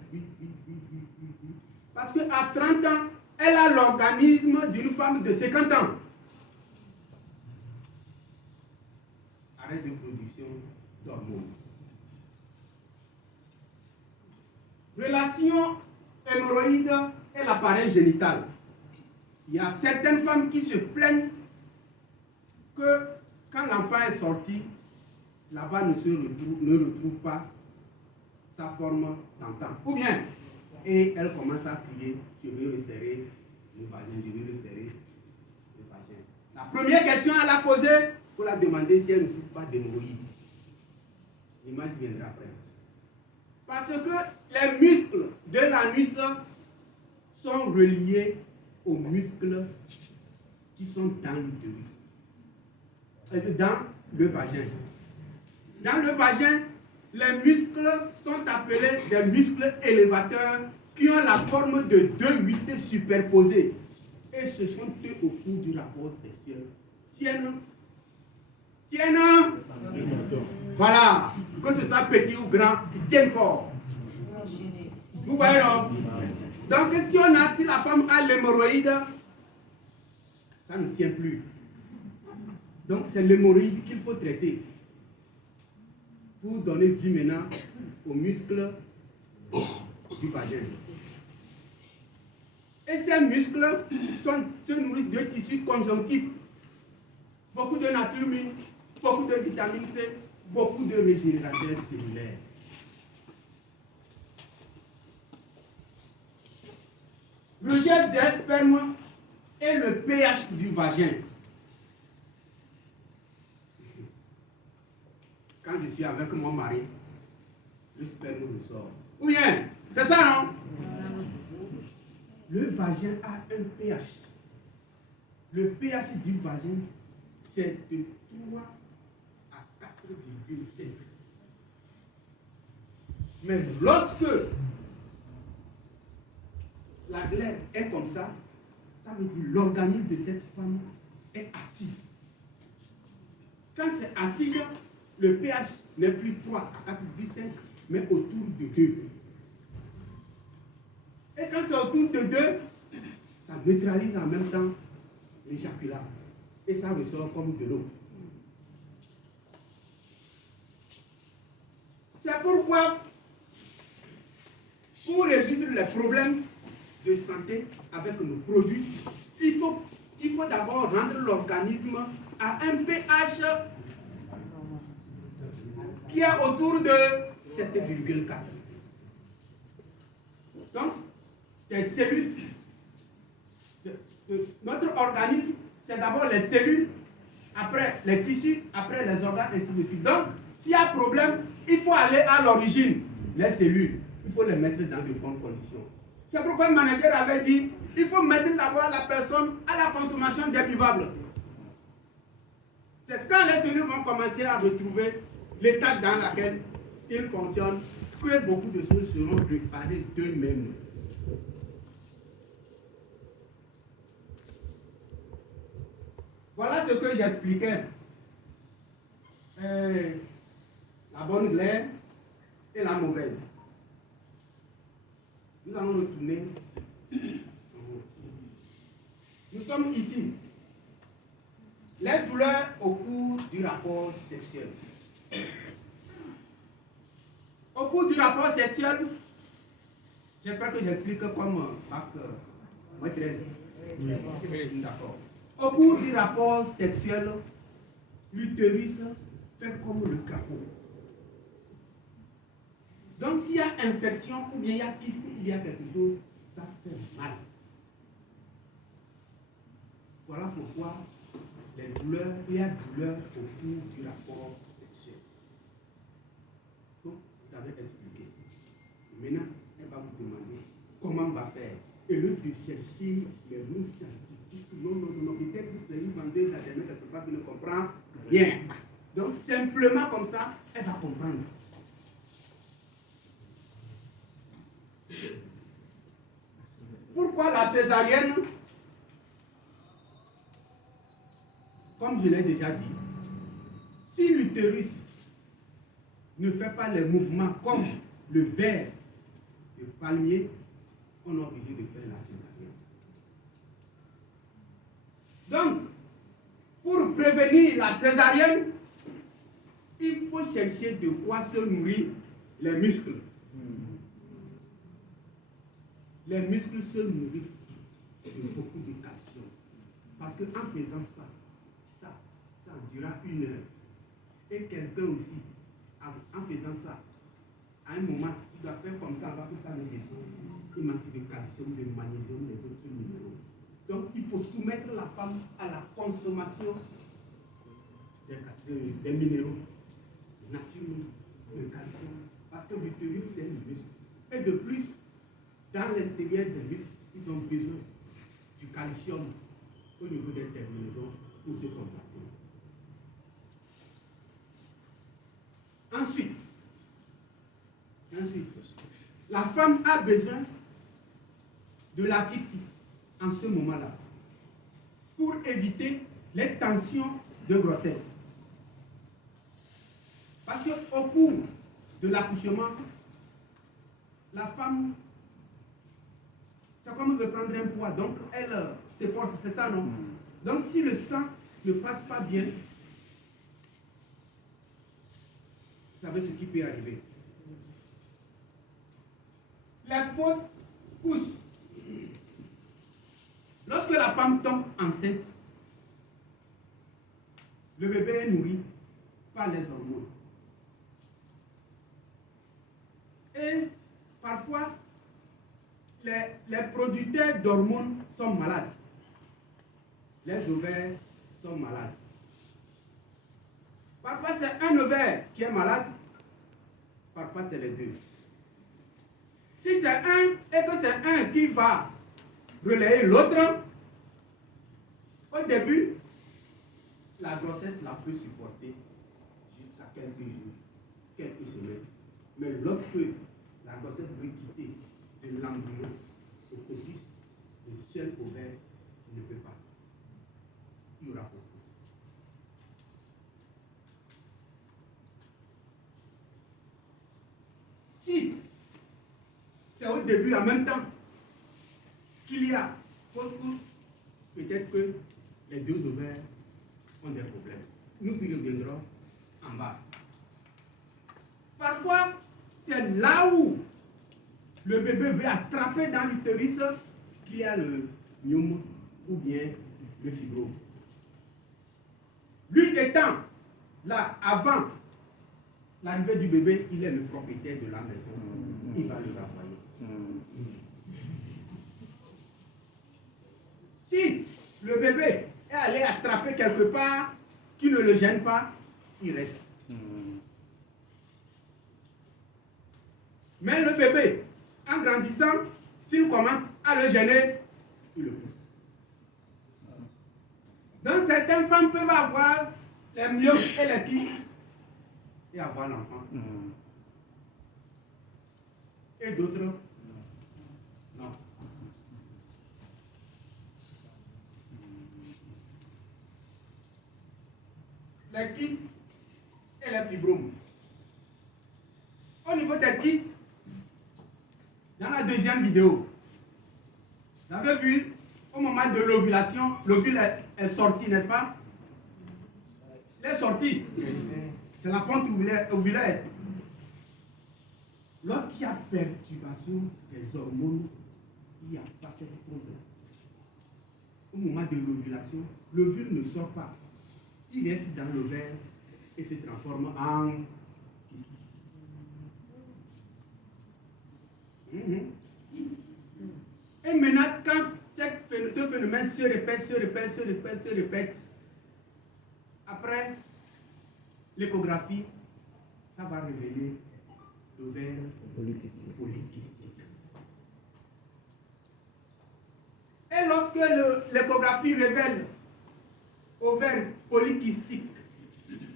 Parce qu'à 30 ans, elle a l'organisme d'une femme de 50 ans. Arrêt de production d'hormones. Relation hémorroïde et l'appareil génital. Il y a certaines femmes qui se plaignent que quand l'enfant est sorti, là-bas ne retrouve pas sa forme d'antan. Ou bien, et elle commence à crier, je vais resserrer le vagin, je vais resserrer le vagin. La première question à la poser, il faut la demander si elle ne souffre pas d'hémorroïdes. L'image viendra après. Parce que les muscles de l'anus sont reliés aux muscles qui sont dans l'utérus, dans le vagin. Dans le vagin, les muscles sont appelés des muscles élévateurs qui ont la forme de 2 huîtres superposées. Et ce sont eux au cours du rapport sexuel. Tiennent. Voilà. Que ce soit petit ou grand, ils tiennent fort. Vous voyez, non? Donc, si la femme a l'hémorroïde, ça ne tient plus. Donc, c'est l'hémorroïde qu'il faut traiter pour donner vie maintenant aux muscles du vagin. Et ces muscles se nourrissent de tissus conjonctifs. Beaucoup de natriumine, beaucoup de vitamine C, beaucoup de régénérateurs cellulaires. Rejet des spermes et le pH du vagin. Quand je suis avec mon mari, le sperme ressort. Ou bien, c'est ça, non? Le vagin a un pH. Le pH du vagin, c'est de 3 à 4,5. Mais lorsque la glaire est comme ça veut dire que l'organisme de cette femme est acide. Quand c'est acide, le pH n'est plus 3 à 4,5, mais autour de 2. Et quand c'est autour de 2, ça neutralise en même temps l'éjaculat. Et ça ressort comme de l'eau. C'est pourquoi, pour résoudre les problèmes de santé avec nos produits, il faut d'abord rendre l'organisme à un pH qui est autour de 7,4. Donc, les cellules, notre organisme, c'est d'abord les cellules, après les tissus, après les organes, ainsi de suite. Donc, s'il y a problème, il faut aller à l'origine. Les cellules, il faut les mettre dans de bonnes conditions. C'est pourquoi le manager avait dit, il faut mettre d'abord la personne à la consommation des buvables. C'est quand les cellules vont commencer à retrouver l'état dans lequel ils fonctionnent que beaucoup de choses seront réparées d'eux-mêmes. Voilà ce que j'expliquais. La bonne glaire et la mauvaise. Nous allons retourner. Nous sommes ici. Les douleurs au cours du rapport sexuel. Au cours du rapport sexuel, j'espère que j'explique comme Marc 13. D'accord. Au cours du rapport sexuel, l'utérus fait comme le crapaud. Donc s'il y a infection, ou bien il y a kyste, ou il y a quelque chose, ça fait mal. Voilà pourquoi il y a douleur au cours du rapport sexuel. Donc, vous avez expliqué. Maintenant, elle va vous demander comment on va faire. Et le de chercher les mots scientifiques. Non, peut-être que c'est une vendeuse d'internet quelque part qui ne comprend rien. Donc, simplement comme ça, elle va comprendre. Pourquoi la césarienne? Comme je l'ai déjà dit, Si l'utérus ne fait pas les mouvements comme le ver de palmier, on est obligé de faire la césarienne. Donc, pour prévenir la césarienne, il faut chercher de quoi se nourrir les muscles. Les muscles se nourrissent de beaucoup de calcium. Parce qu'en faisant ça durera 1 heure. Et quelqu'un aussi, en faisant ça, à un moment, il doit faire comme ça avant que ça ne descende. Il manque de calcium, de magnésium, des autres minéraux. Donc, il faut soumettre la femme à la consommation des minéraux naturels, le calcium, parce que l'utérus, c'est le muscle. Et de plus, dans l'intérieur des muscles, ils ont besoin du calcium au niveau des terminaisons pour se contracter. Ensuite, la femme a besoin de la piscine en ce moment-là pour éviter les tensions de grossesse. Parce qu'au cours de l'accouchement, la femme, c'est comme elle veut prendre un poids, donc elle s'efforce, c'est ça, non? Donc si le sang ne passe pas bien, vous savez ce qui peut arriver. Les fausses couches. Lorsque la femme tombe enceinte, le bébé est nourri par les hormones. Et parfois, les producteurs d'hormones sont malades. Les ovaires sont malades. Parfois, c'est un ovaire qui est malade. Parfois, c'est les deux. Si c'est un et que c'est un qui va relayer l'autre, au début, la grossesse la peut supporter jusqu'à quelques jours, quelques semaines. Mais lorsque la grossesse veut quitter de l'embryon au fœtus, le seul ovaire ne peut pas. Il y aura fausse couche. Si c'est au début en même temps qu'il y a fausse couche, peut-être que les deux ovaires ont des problèmes. Nous y reviendrons en bas. Parfois, c'est là où le bébé veut attraper dans l'utérus qu'il y a le myome ou bien le fibrome. Lui étant là avant l'arrivée du bébé, il est le propriétaire de la maison. Il va le renvoyer. Si le bébé est allé attraper quelque part qui ne le gêne pas, il reste. Mais le bébé, en grandissant, s'il commence à le gêner, il le pousse. Donc certaines femmes peuvent avoir les myomes et les kystes et avoir l'enfant. Et d'autres, non. Les kystes et les fibromes. Au niveau des kystes, dans la deuxième vidéo, vous avez vu, au moment de l'ovulation, l'ovule est sorti, n'est-ce pas? Il est sorti. C'est la pente ovulaire. Lorsqu'il y a perturbation des hormones, il n'y a pas cette pente-là. Au moment de l'ovulation, l'ovule ne sort pas. Il reste dans l'ovaire et se transforme en kyste. Et maintenant, quand ce phénomène se répète, après l'échographie, ça va révéler l'ovaire polykystique. Et lorsque l'échographie révèle ovaire polykystique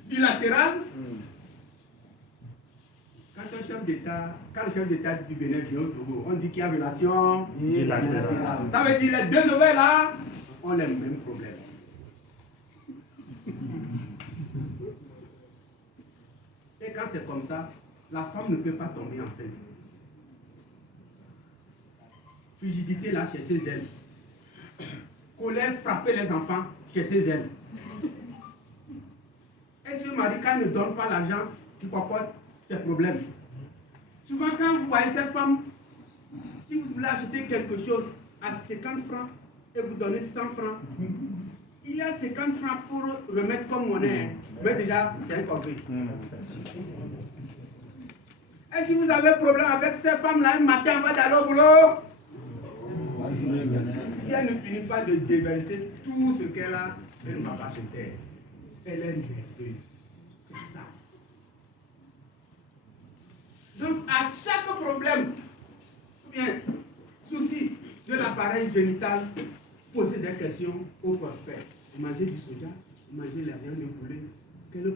bilatéral, quand le chef d'État du Bénin vient au Togo, on dit qu'il y a relation bilatérale. Ça veut dire les deux ovaires là ont les mêmes problèmes. quand c'est comme ça, la femme ne peut pas tomber enceinte. Frigidité là chez ses ailes. Colère frapper les enfants chez ses ailes. Et ce mari, quand il ne donne pas l'argent qui comporte ses problèmes. Souvent, quand vous voyez cette femme, si vous voulez acheter quelque chose à 50 francs et vous donnez 100 francs, il y a 50 francs pour remettre comme monnaie. Mais déjà, c'est incompris. Et si vous avez un problème avec cette femme-là, un matin, on va d'aller au boulot. Si elle ne finit pas de déverser tout ce qu'elle a, elle ne va pas se taire. Elle est nerveuse. C'est ça. Donc, à chaque problème, ou bien souci de l'appareil génital, posez des questions aux prospects. Vous mangez du soja, vous mangez la viande de poulet, quelle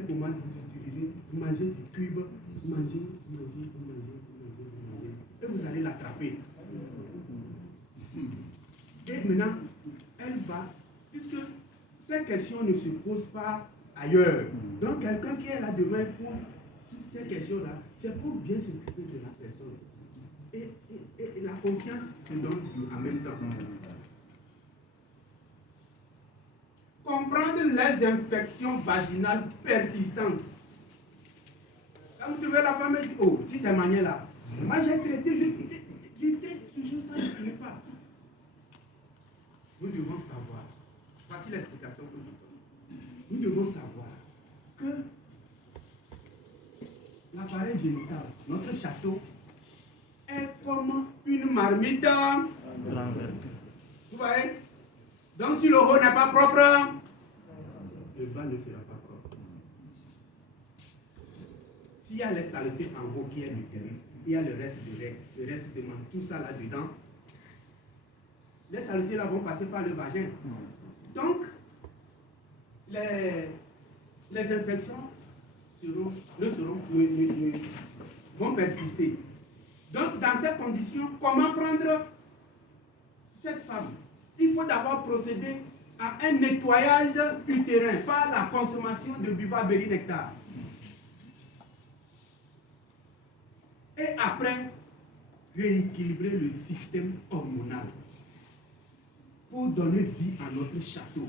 pommade vous utilisez, vous mangez du cube, vous mangez. Et vous allez l'attraper. Et maintenant, elle va, puisque ces questions ne se posent pas ailleurs. Donc, quelqu'un qui est là devant elle pose toutes ces questions-là, c'est pour bien s'occuper de la personne. Et la confiance se donne en même temps. Comprendre les infections vaginales persistantes. Là, vous trouvez la femme et dit, oh, si c'est manière là, moi j'ai traité, je traite toujours ça, je ne sais pas. Nous devons savoir, voici l'explication que je donne. Nous devons savoir que l'appareil génital, notre château, est comme une marmite. Vous voyez? Donc si le haut n'est pas propre, le bas ne sera pas propre. S'il y a les saletés en haut qui est l'utérus, il y a le reste de membres, tout ça là-dedans, les saletés là vont passer par le vagin. Donc, les infections vont persister. Donc, dans ces conditions, comment prendre cette femme? Il faut d'abord procéder à un nettoyage utérin par la consommation de Biva Berry Nectar. Et après, rééquilibrer le système hormonal pour donner vie à notre château.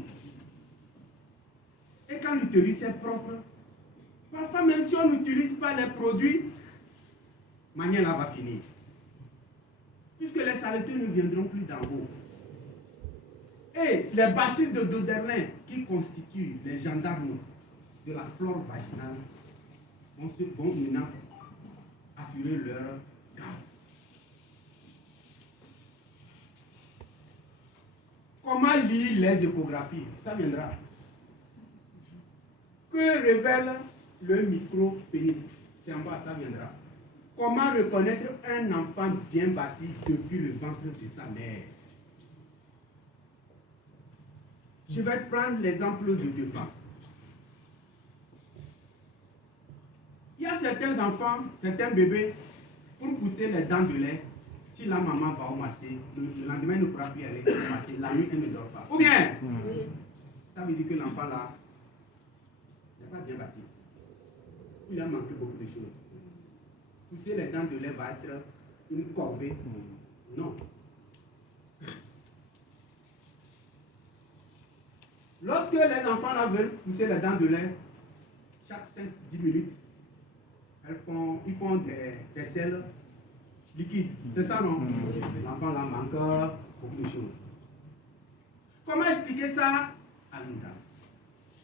Et quand l'utérus est propre, parfois même si on n'utilise pas les produits, Maniela va finir. Puisque les saletés ne viendront plus d'en haut. Et les bacilles de Doderlin qui constituent les gendarmes de la flore vaginale vont maintenant assurer leur garde. Comment lire les échographies? Ça viendra. Que révèle le micro-pénis? C'est en bas, ça viendra. Comment reconnaître un enfant bien bâti depuis le ventre de sa mère? Je vais prendre l'exemple de deux femmes. Il y a certains enfants, certains bébés, pour pousser les dents de lait, si la maman va au marché, le lendemain ne pourra plus aller au marché, la nuit elle ne dort pas. Ou bien, ça veut dire que l'enfant là, n'est pas bien bâti. Il a manqué beaucoup de choses. Pousser les dents de lait va être une corvée. Non. Lorsque les enfants là veulent pousser les dents de lait, chaque 5-10 minutes, ils font des selles liquides. C'est ça, non? L'enfant là manque beaucoup de choses. Comment expliquer ça à Linda?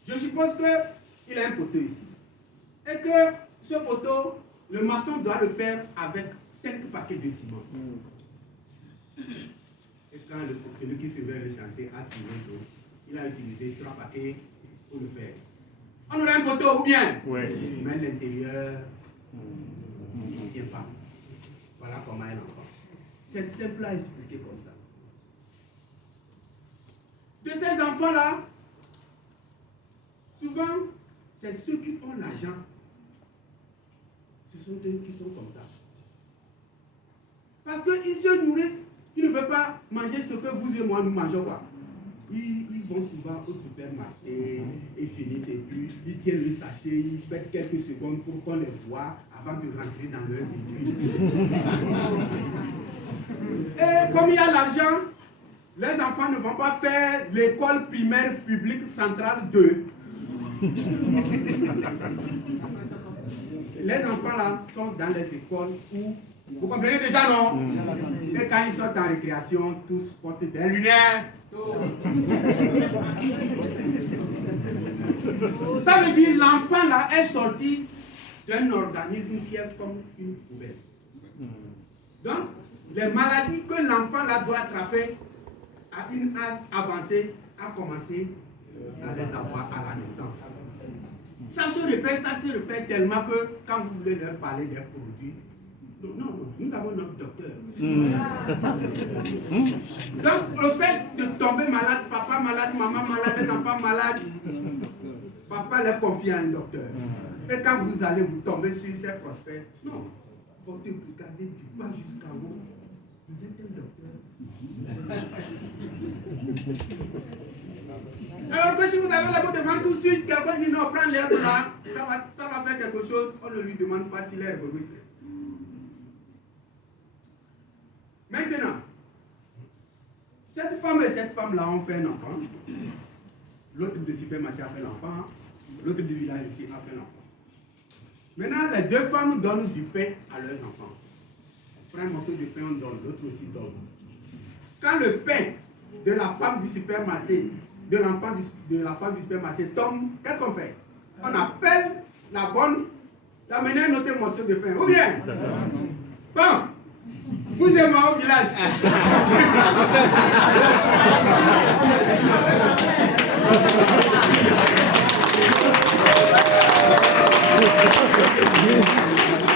Je suppose qu'il a un poteau ici. Et que ce poteau, le maçon doit le faire avec 5 paquets de ciment. Et quand celui qui se veut le chanter a tiré l'eau, il a utilisé 3 paquets pour le faire. On aurait un poteau ou bien? Oui. Mais l'intérieur ne tient pas. Voilà comment un enfant. C'est simple à expliquer comme ça. De ces enfants-là, souvent, c'est ceux qui ont l'argent. Ce sont eux qui sont comme ça. Parce qu'ils se nourrissent, ils ne veulent pas manger ce que vous et moi nous mangeons. Quoi. ils vont souvent au supermarché, ils finissent et puis ils tiennent le sachet, ils mettent quelques secondes pour qu'on les voit avant de rentrer dans leur véhicule. Et comme il y a l'argent, les enfants ne vont pas faire l'école primaire publique centrale 2. Les enfants là sont dans les écoles où, vous comprenez déjà non? Et quand ils sortent en récréation, tous portent des lunettes. Ça veut dire l'enfant là est sorti d'un organisme qui est comme une poubelle. Donc, les maladies que l'enfant là doit attraper à une âge avancée a commencé à les avoir à la naissance. Ça se répète tellement que quand vous voulez leur parler des produits, non, nous avons notre docteur. Donc, le fait de tomber malade, papa malade, maman malade, les enfants malades, papa les confie à un docteur. Et quand vous allez vous tomber sur ces prospects, non, il faut te regarder du bas jusqu'en haut. Vous êtes un docteur. Alors que si vous avez la botte devant tout de suite, quelqu'un dit non, prends l'herbe là, ça va faire quelque chose, on ne lui demande pas si l'herbe ruisse. Maintenant, cette femme et cette femme-là ont fait un enfant. L'autre du supermarché a fait l'enfant. L'autre du village ici a fait l'enfant. Maintenant, les deux femmes donnent du pain à leurs enfants. On prend un morceau de pain, on donne, l'autre aussi donne. Quand le pain de la femme du supermarché, de la femme du supermarché tombe, qu'est-ce qu'on fait? On appelle la bonne d'amener un autre morceau de pain. Ou bien, bon, vous êtes moi au village.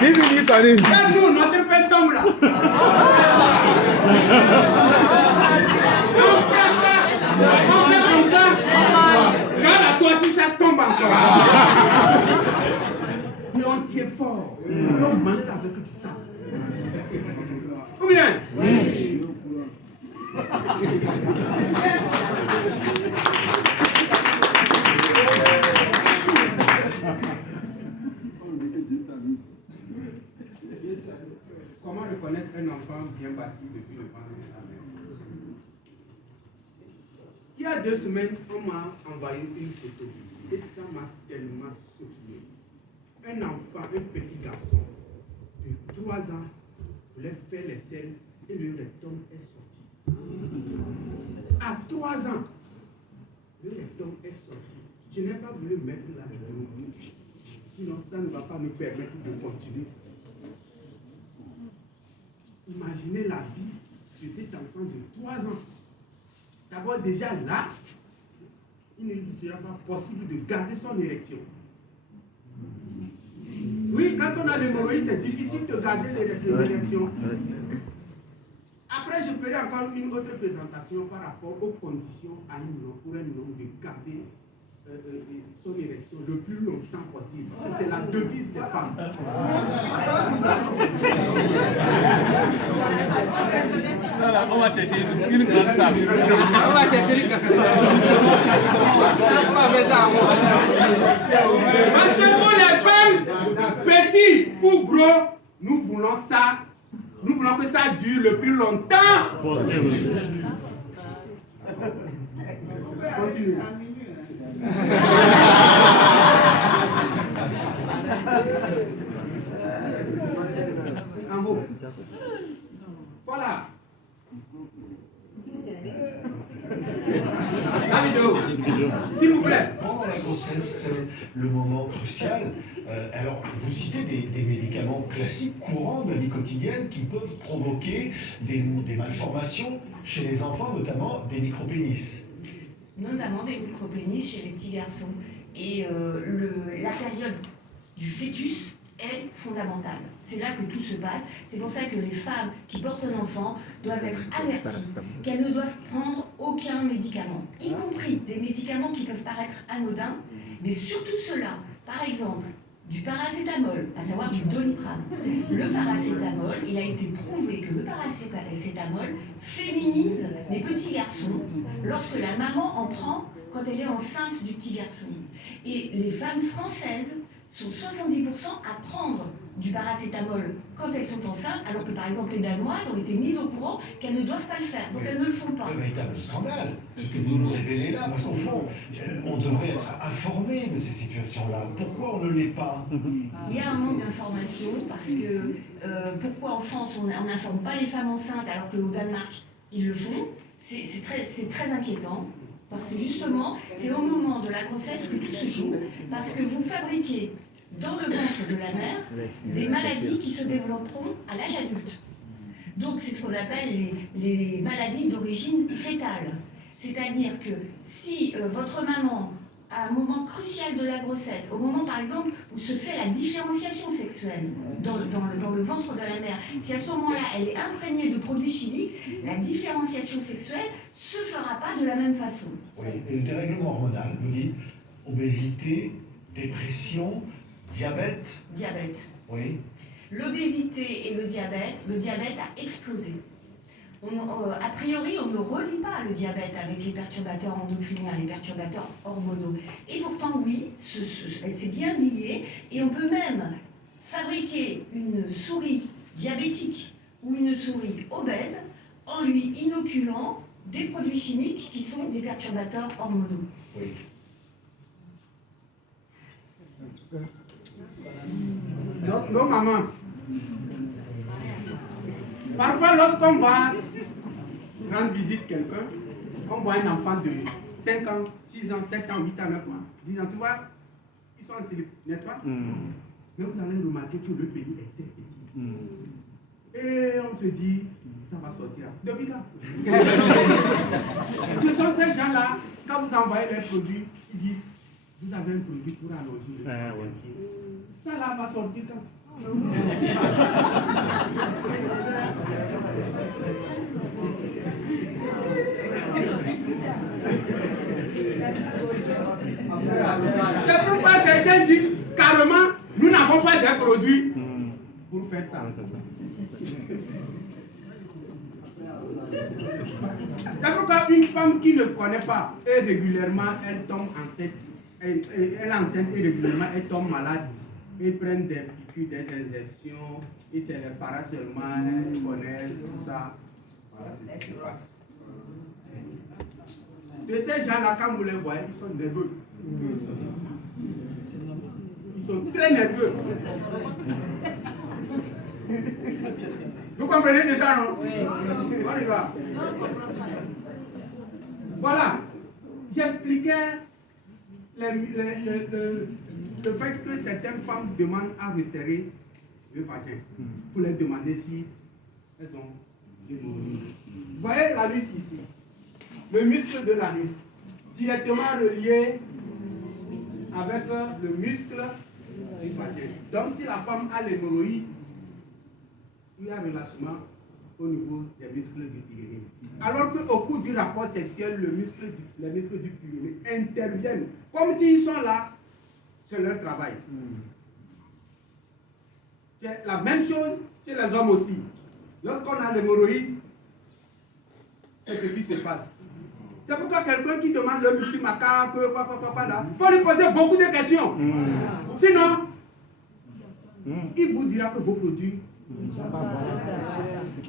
Et nous, notre pain tombe là. On fait comme ça. Quand la toi si ça tombe encore. Mais on tient fort. Et on mange avec du sang. Ou bien? Oui. Comment reconnaître un enfant bien bâti depuis le ventre de sa mère? Il y a 2 semaines, on m'a envoyé une photo et ça m'a tellement secoué. Un enfant, un petit garçon de 3 ans voulait faire les selles et le rectum est sorti. À 3 ans, le rectum est sorti. Je n'ai pas voulu mettre la vidéo, sinon ça ne va pas nous permettre de continuer. Imaginez la vie de cet enfant de 3 ans. D'abord, déjà là, il ne lui sera pas possible de garder son érection. Oui, quand on a l'hémorroïde, c'est difficile de garder l'érection. Après, je ferai encore une autre présentation par rapport aux conditions pour un homme de garder son érection le plus longtemps possible. C'est la devise des femmes. On va chercher une grande sable. On va chercher une grande sable. Parce que pour les femmes, petits ou gros, nous voulons ça. Nous voulons que ça dure le plus longtemps possible. Continuez. En haut. Voilà. La vidéo. S'il vous plaît. Pendant la grossesse, c'est le moment crucial. Alors, vous citez des médicaments classiques courants de la vie quotidienne qui peuvent provoquer des malformations chez les enfants, notamment des micropénis. Notamment des micropénis chez les petits garçons. Et la période du fœtus est fondamentale. C'est là que tout se passe. C'est pour ça que les femmes qui portent un enfant doivent être averties qu'elles ne doivent prendre aucun médicament, y compris des médicaments qui peuvent paraître anodins, mais surtout ceux-là. Par exemple, du paracétamol, à savoir du Doliprane. Le paracétamol, il a été prouvé que le paracétamol féminise les petits garçons lorsque la maman en prend quand elle est enceinte du petit garçon. Et les femmes françaises sont 70% à prendre du paracétamol quand elles sont enceintes, alors que par exemple les Danoises ont été mises au courant qu'elles ne doivent pas le faire, donc elles ne le font pas. Un véritable scandale, ce que vous nous révélez là, parce qu'au fond, on devrait être informé de ces situations-là. Pourquoi on ne l'est pas? Il y a un manque d'information, parce que pourquoi en France on n'informe pas les femmes enceintes alors qu'au Danemark ils le font, c'est très inquiétant. Parce que justement, c'est au moment de la grossesse que tout se joue, parce que vous fabriquez dans le ventre de la mère des maladies qui se développeront à l'âge adulte. Donc c'est ce qu'on appelle les maladies d'origine fétale. C'est-à-dire que si votre maman, à un moment crucial de la grossesse, au moment par exemple où se fait la différenciation sexuelle dans le ventre de la mère, si à ce moment-là elle est imprégnée de produits chimiques, la différenciation sexuelle ne se fera pas de la même façon. Oui, et le dérèglement hormonal, vous dites obésité, dépression, diabète. Diabète. Oui. L'obésité et le diabète a explosé. A priori, on ne relie pas le diabète avec les perturbateurs endocriniens, les perturbateurs hormonaux. Et pourtant, oui, c'est bien lié. Et on peut même fabriquer une souris diabétique ou une souris obèse en lui inoculant des produits chimiques qui sont des perturbateurs hormonaux. Oui. Donc, nos mamans, parfois lorsqu'on va rendre visite quelqu'un, on voit un enfant de 5 ans, 6 ans, 7 ans, 8 ans, 9 ans, 10 ans, tu vois, ils sont en slip, n'est-ce pas? Mais vous allez remarquer que le pays est très petit. Et on se dit, ça va sortir. Depuis quand? Ce sont ces gens-là, quand vous envoyez les produits, ils disent, vous avez un produit pour allonger le temps. Ça là va sortir quand? C'est pourquoi certains disent carrément, nous n'avons pas de produits pour faire ça. C'est pourquoi une femme qui ne connaît pas, et régulièrement, elle tombe enceinte. Elle est enceinte et régulièrement, elle tombe malade. Ils prennent des piqûres, des injections, et c'est les parents seulement, ils connaissent tout ça. Voilà ce qui se passe. De ces gens-là, quand vous les voyez, ils sont nerveux. Ils sont très nerveux. Vous comprenez déjà, non? Oui. On y va. Voilà. J'expliquais le fait que certaines femmes demandent à resserrer le vagin. Il faut leur demander si elles ont l'hémorroïde. Vous voyez l'anus ici, le muscle de l'anus, directement relié avec le muscle du vagin. Donc si la femme a l'hémorroïde, il y a un relâchement au niveau des muscles du pyrénée. Alors qu'au cours du rapport sexuel, les muscles du pyrénée interviennent comme s'ils sont là. C'est leur travail. C'est la même chose chez les hommes aussi. Lorsqu'on a l'hémorroïde, c'est ce qui se passe. C'est pourquoi quelqu'un qui demande le muscle macaque, là, il faut lui poser beaucoup de questions. Sinon, il vous dira que vos produits.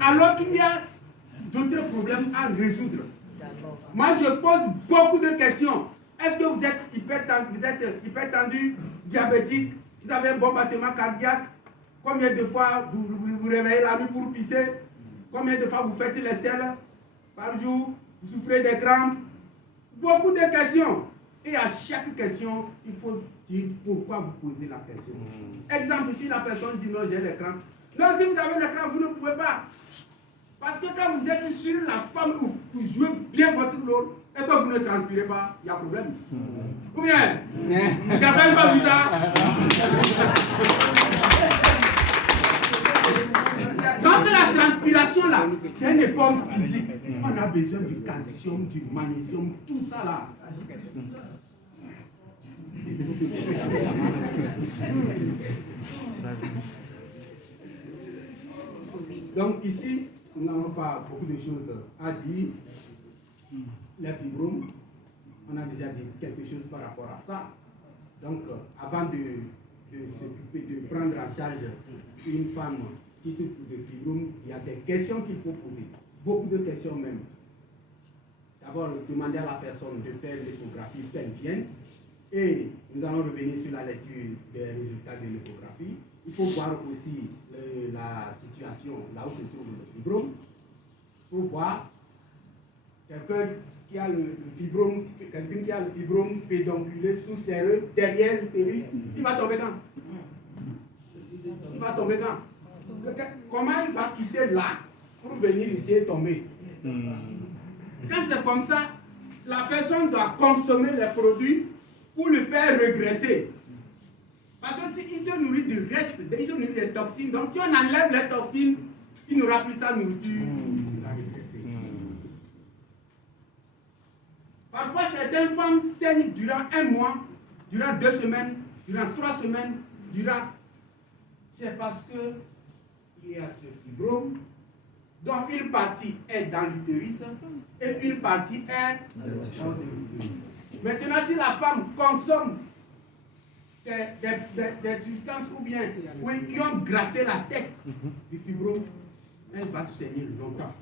Alors qu'il y a d'autres problèmes à résoudre. Moi, je pose beaucoup de questions. Est-ce que vous êtes hypertendu, diabétique, vous avez un bon battement cardiaque? Combien de fois vous réveillez la nuit pour pisser? Combien de fois vous faites les selles par jour? Vous souffrez des crampes? Beaucoup de questions. Et à chaque question, il faut dire pourquoi vous posez la question. Exemple, si la personne dit non, j'ai les crampes. Non, si vous avez les crampes, vous ne pouvez pas. Parce que quand vous êtes sur la femme où vous jouez bien votre rôle et que vous ne transpirez pas, il y a problème. Ou bien, quelqu'un pas vu ça? Donc la transpiration là, c'est un effort physique. On a besoin du calcium, du magnésium, tout ça là. Donc ici, nous n'avons pas beaucoup de choses à dire. Les fibromes, on a déjà dit quelque chose par rapport à ça. Donc avant de s'occuper, de prendre en charge une femme qui souffre de fibromes, il y a des questions qu'il faut poser. Beaucoup de questions même. D'abord, demander à la personne de faire l'échographie pelvienne. Et nous allons revenir sur la lecture des résultats de l'échographie. Il faut voir aussi la situation là où se trouve le fibrome, pour voir quelqu'un qui a le fibrome pédonculé sous-séreux derrière l'utérus, il va tomber quand? Il va tomber quand? Comment il va quitter là pour venir ici et tomber? Quand c'est comme ça, la personne doit consommer les produits pour le faire régresser. Parce que s'il se nourrit du reste, il se nourrit des toxines. Donc si on enlève les toxines, il n'aura plus sa nourriture, il va régresser. Parfois, certaines femmes saignent durant 1 mois, durant 2 semaines, durant 3 semaines, c'est parce que il y a ce fibrome. Donc une partie est dans l'utérus et une partie est dans l'utérus. Maintenant, si la femme consomme des substances ou bien qui ont gratté la tête du fibrome, elle va saigner longtemps.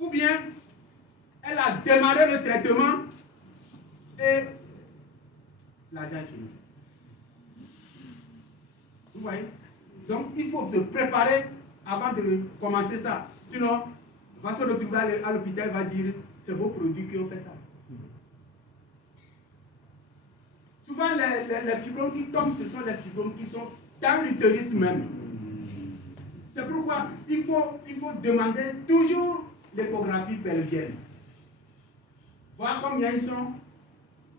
Ou bien, elle a démarré le traitement et l'argent est fini. Vous voyez? Donc, il faut se préparer avant de commencer ça. Sinon, on va se retrouver à l'hôpital, va dire, c'est vos produits qui ont fait ça. Souvent, les fibromes qui tombent, ce sont les fibromes qui sont dans l'utérus même. C'est pourquoi il faut demander toujours l'échographie pelvienne. Voir combien ils sont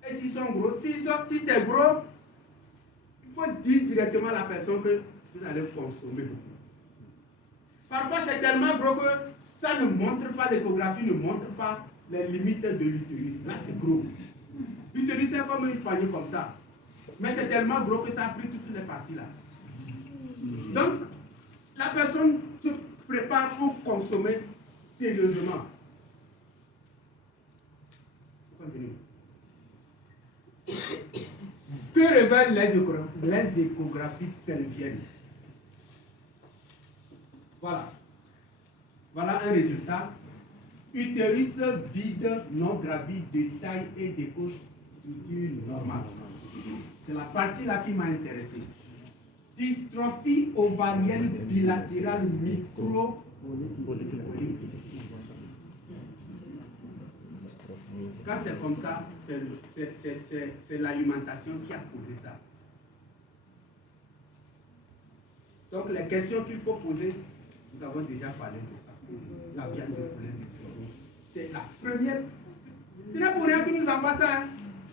et s'ils sont gros. Si c'est gros, il faut dire directement à la personne que vous allez consommer beaucoup. Parfois, c'est tellement gros que ça ne montre pas, l'échographie ne montre pas les limites de l'utérus. Là, c'est gros. L'utérus, c'est comme une poignée comme ça. Mais c'est tellement gros que ça a pris toutes les parties là. Donc, la personne se prépare pour consommer sérieusement. Continue. Que révèlent les échographies pelviennes? Voilà. Voilà un résultat. Utérus vide, non gravi, de taille et de structure normale. C'est la partie là qui m'a intéressé. Dystrophie ovarienne bilatérale micro. Quand c'est comme ça, c'est l'alimentation qui a causé ça. Donc les questions qu'il faut poser, nous avons déjà parlé de ça. La viande de poulet du fleuron, c'est la première. Ce n'est pour rien que nous envoie ça.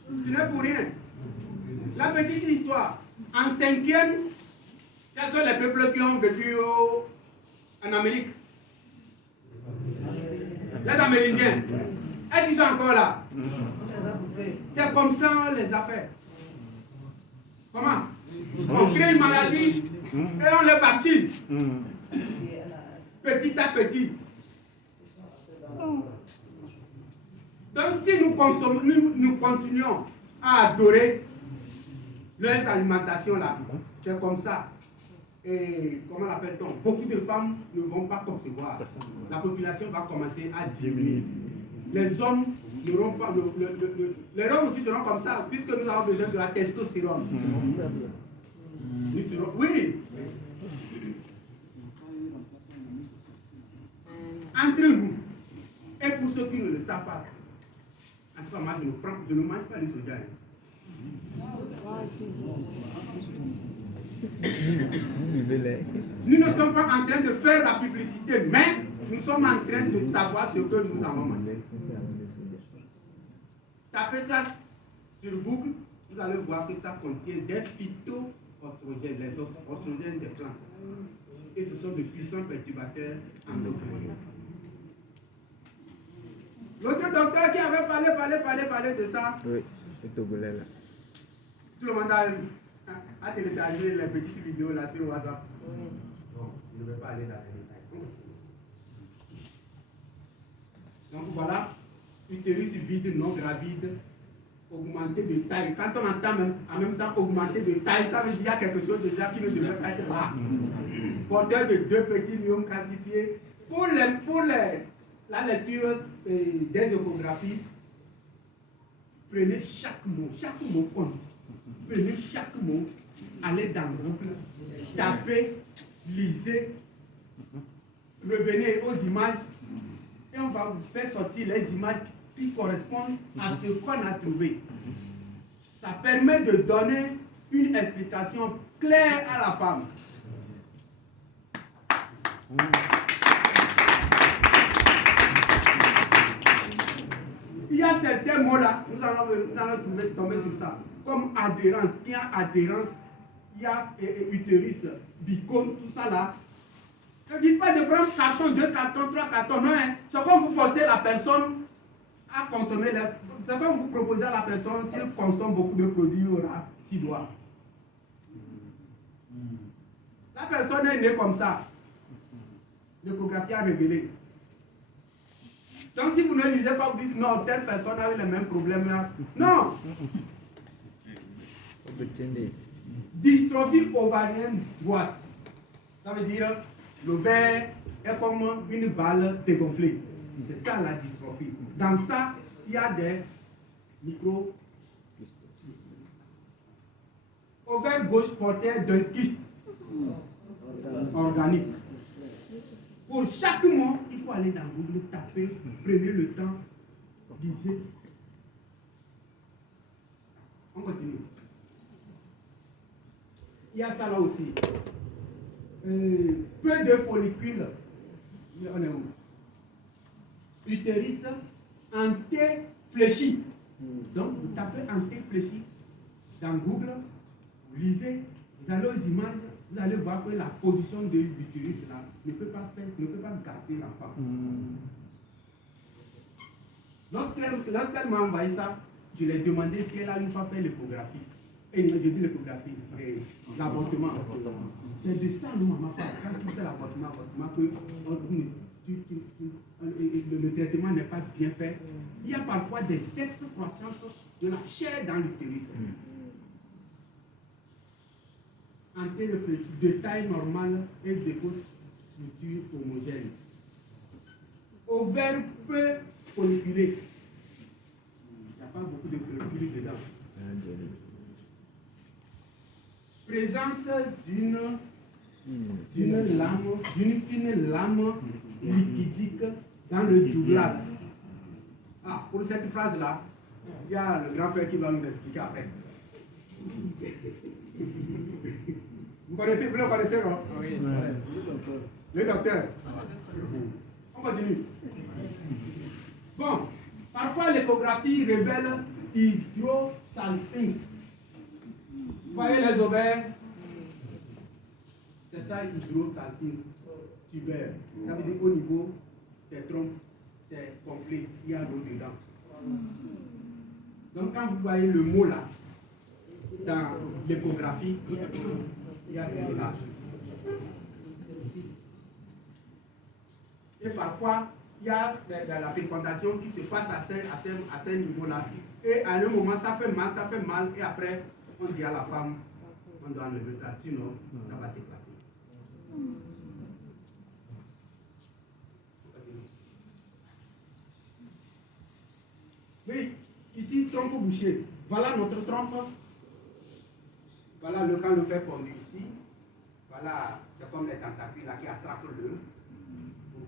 Ce n'est pour rien. La petite histoire. En 5e, quels sont les peuples qui ont vécu en Amérique? Les Amérindiens. Est-ce qu'ils sont encore là? C'est comme ça les affaires. Comment? On crée une maladie et on les vaccine. Petit à petit. Donc si nous consommons, nous continuons à adorer leurs alimentations là, c'est comme ça. Et comment l'appelle-t-on? Beaucoup de femmes ne vont pas concevoir. La population va commencer à diminuer. Les hommes n'auront pas. Les hommes aussi seront comme ça, puisque nous avons besoin de la testostérone. Nous serons, oui. Entre nous, et pour ceux qui ne le savent pas, en tout cas, moi je ne mange pas du soja. Nous ne sommes pas en train de faire la publicité, mais nous sommes en train de savoir ce que nous avons mangé. Tapez ça sur Google, vous allez voir que ça contient des phytoestrogènes, les oestrogènes des plantes. Et ce sont de puissants perturbateurs endocriniens. L'autre docteur qui avait parlé de ça. Oui, le Togolais là. Tout le monde a téléchargé les petites vidéos là sur WhatsApp. Bon, je ne vais pas aller dans les détails. Donc voilà, utérus vide, non gravide, augmenté de taille. Quand on entend en même temps augmenté de taille, ça veut dire qu'il y a quelque chose déjà qui ne devrait pas être là. Porteur de 2 petits myomes calcifiés. Pour la lecture des échographies, prenez chaque mot compte. Prenez chaque mot, allez dans Google, tapez, lisez, revenez aux images et on va vous faire sortir les images qui correspondent à ce qu'on a trouvé. Ça permet de donner une explication claire à la femme. Il y a certains mots-là, nous allons tomber sur ça, comme adhérence. Il y a adhérence, il y a utérus, bicône, tout ça là. Ne dites pas de prendre carton, 2 cartons, 3 cartons, non. Hein. C'est comme vous forcez la personne à consommer, c'est comme vous proposez à la personne, s'il consomme beaucoup de produits, il aura 6 doigts. La personne est née comme ça. L'échographie a révélé. Donc si vous ne lisez pas, vous dites non, telle personne a eu les mêmes problèmes là. Non. Dystrophie ovarienne droite. Ça veut dire l'ovaire est comme une balle dégonflée. C'est ça la dystrophie. Dans ça, il y a des micro. Ovaire gauche porteur d'un kyste organique. Pour chaque mot, il faut aller dans Google, taper, prenez le temps, lisez. On continue. Il y a ça là aussi. Peu de follicules. On est où? Utérus anté-fléchi. Donc vous tapez anté-fléchi dans Google, vous lisez, vous allez aux images, vous allez voir que la position de l'utérus là ne peut pas garder l'enfant. Lorsqu'elle m'a envoyé ça, je lui ai demandé si elle a une fois fait l'échographie. Et je dis l'échographie, l'avortement. C'est de ça nous maman parle. Quand tu fais l'avortement, que le traitement n'est pas bien fait, il y a parfois des excroissances de la chair dans l'utérus. Anté-réfléchi, de taille normale et de grosse structure homogène. Ovaire peu folliculé. Il n'y a pas beaucoup de follicules dedans. Présence d'une fine lame liquidique dans le Douglas. Ah, pour cette phrase-là, il y a le grand frère qui va nous expliquer après. Vous le connaissez, non? Oui. Le docteur. On continue. Bon, parfois l'échographie révèle hydrosalpinx. Vous voyez les ovaires? C'est ça, hydrosalpinx tubaire. Ça veut dire qu'au niveau des trompes, c'est gonflé, il y a l'eau dedans. Donc quand vous voyez le mot là, dans l'échographie, il y a des là. Et parfois, il y a de la fécondation qui se passe à ces niveaux-là. Et à un moment, ça fait mal, et après, on dit à la femme, on doit enlever ça, sinon, ça va s'éclater. Oui, ici, trompe bouchée. Voilà notre trompe. Voilà quand le fait pondu ici. Voilà, c'est comme les tentacules là qui attrapent le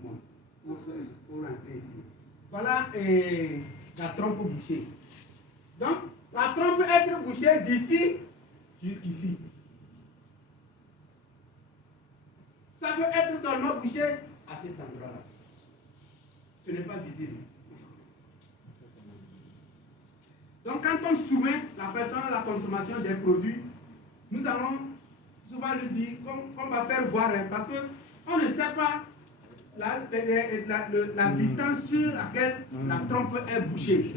pour rentrer ici. Voilà la trompe bouchée. Donc, la trompe peut être bouchée d'ici jusqu'ici. Ça peut être seulement bouché à cet endroit-là. Ce n'est pas visible. Donc, quand on soumet la personne à la consommation des produits, nous allons souvent lui dire qu'on va faire voir, parce qu'on ne sait pas la distance sur laquelle la trompe est bouchée.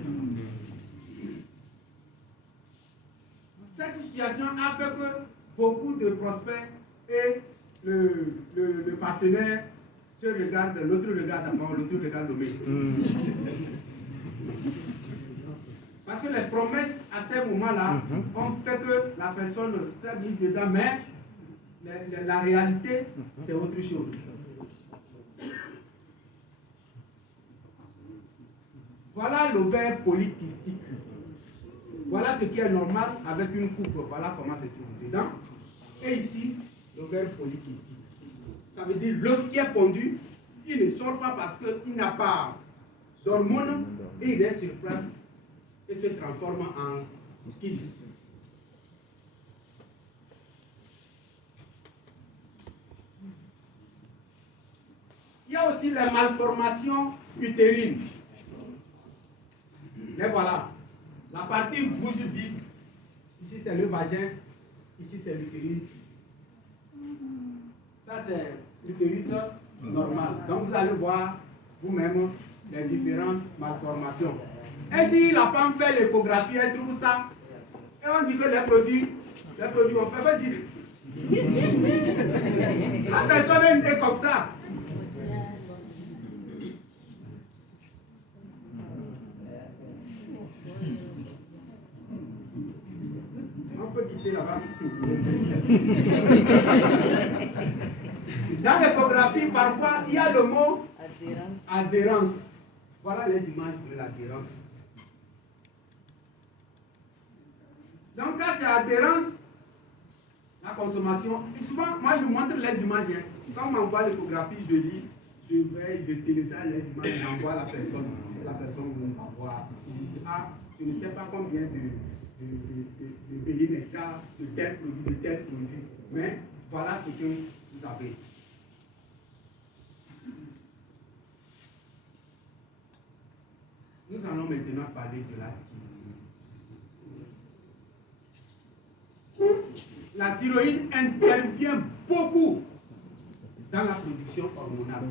Cette situation a fait que beaucoup de prospects et le partenaire se regardent, l'autre regarde d'abord, l'autre regarde le mec. Parce que les promesses à ces moments-là ont fait que la personne s'est mise dedans, mais la réalité, c'est autre chose. Voilà l'ovaire polykystique. Voilà ce qui est normal avec une coupe. Voilà comment c'est trouvé dedans. Et ici, l'ovaire polykystique. Ça veut dire lorsqu'il est pondu, il ne sort pas parce qu'il n'a pas d'hormones et il reste sur place et se transforme en kyste. Il y a aussi les malformations utérines. Et voilà, la partie rouge vif, ici c'est le vagin, ici c'est l'utérus. Ça c'est l'utérus normal. Donc vous allez voir vous-même les différentes malformations. Et si la femme fait l'échographie, elle trouve ça, et on dit que les produits on fait dire. La personne est comme ça. On peut quitter là-bas. Dans l'échographie, parfois, il y a le mot adhérence. Voilà les images de l'adhérence. Donc, quand c'est adhérence, la consommation, et souvent, moi je montre les images. Quand on m'envoie l'échographie, je lis, je vais, je télécharge les images, j'envoie la personne. La personne va voir. Ah, je ne sais pas combien de périmètres, de tel produit, mais voilà ce que vous avez. Nous allons maintenant parler de la thyroïde. La thyroïde intervient beaucoup dans la production hormonale.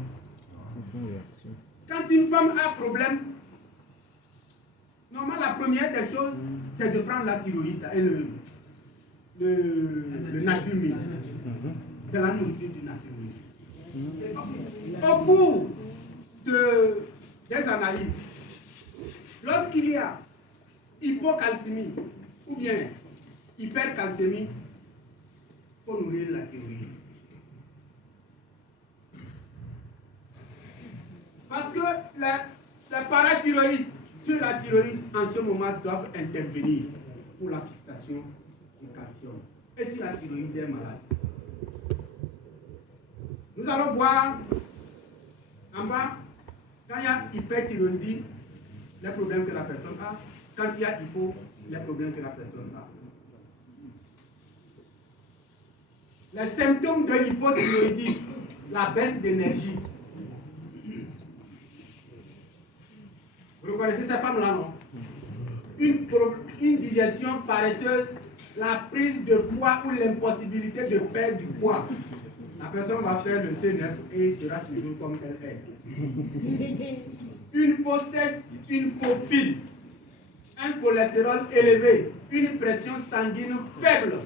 Quand une femme a un problème, normalement la première des choses, c'est de prendre la thyroïde et le natrium. C'est la nourriture du natrium. Au cours des analyses, lorsqu'il y a hypocalcémie ou bien hypercalcémie, il faut nourrir la thyroïde. Parce que les parathyroïdes sur la thyroïde en ce moment doivent intervenir pour la fixation du calcium. Et si la thyroïde est malade, nous allons voir en bas, quand il y a hyperthyroïdie, les problèmes que la personne a, quand il y a hypo, les problèmes que la personne a. Les symptômes de l'hypothyroïdie, la baisse d'énergie. Vous reconnaissez ces femmes-là, non? Une digestion paresseuse, la prise de poids ou l'impossibilité de perdre du poids. La personne va faire le C9 et sera toujours comme elle est. Une peau sèche, une peau fine, un cholestérol élevé, une pression sanguine faible,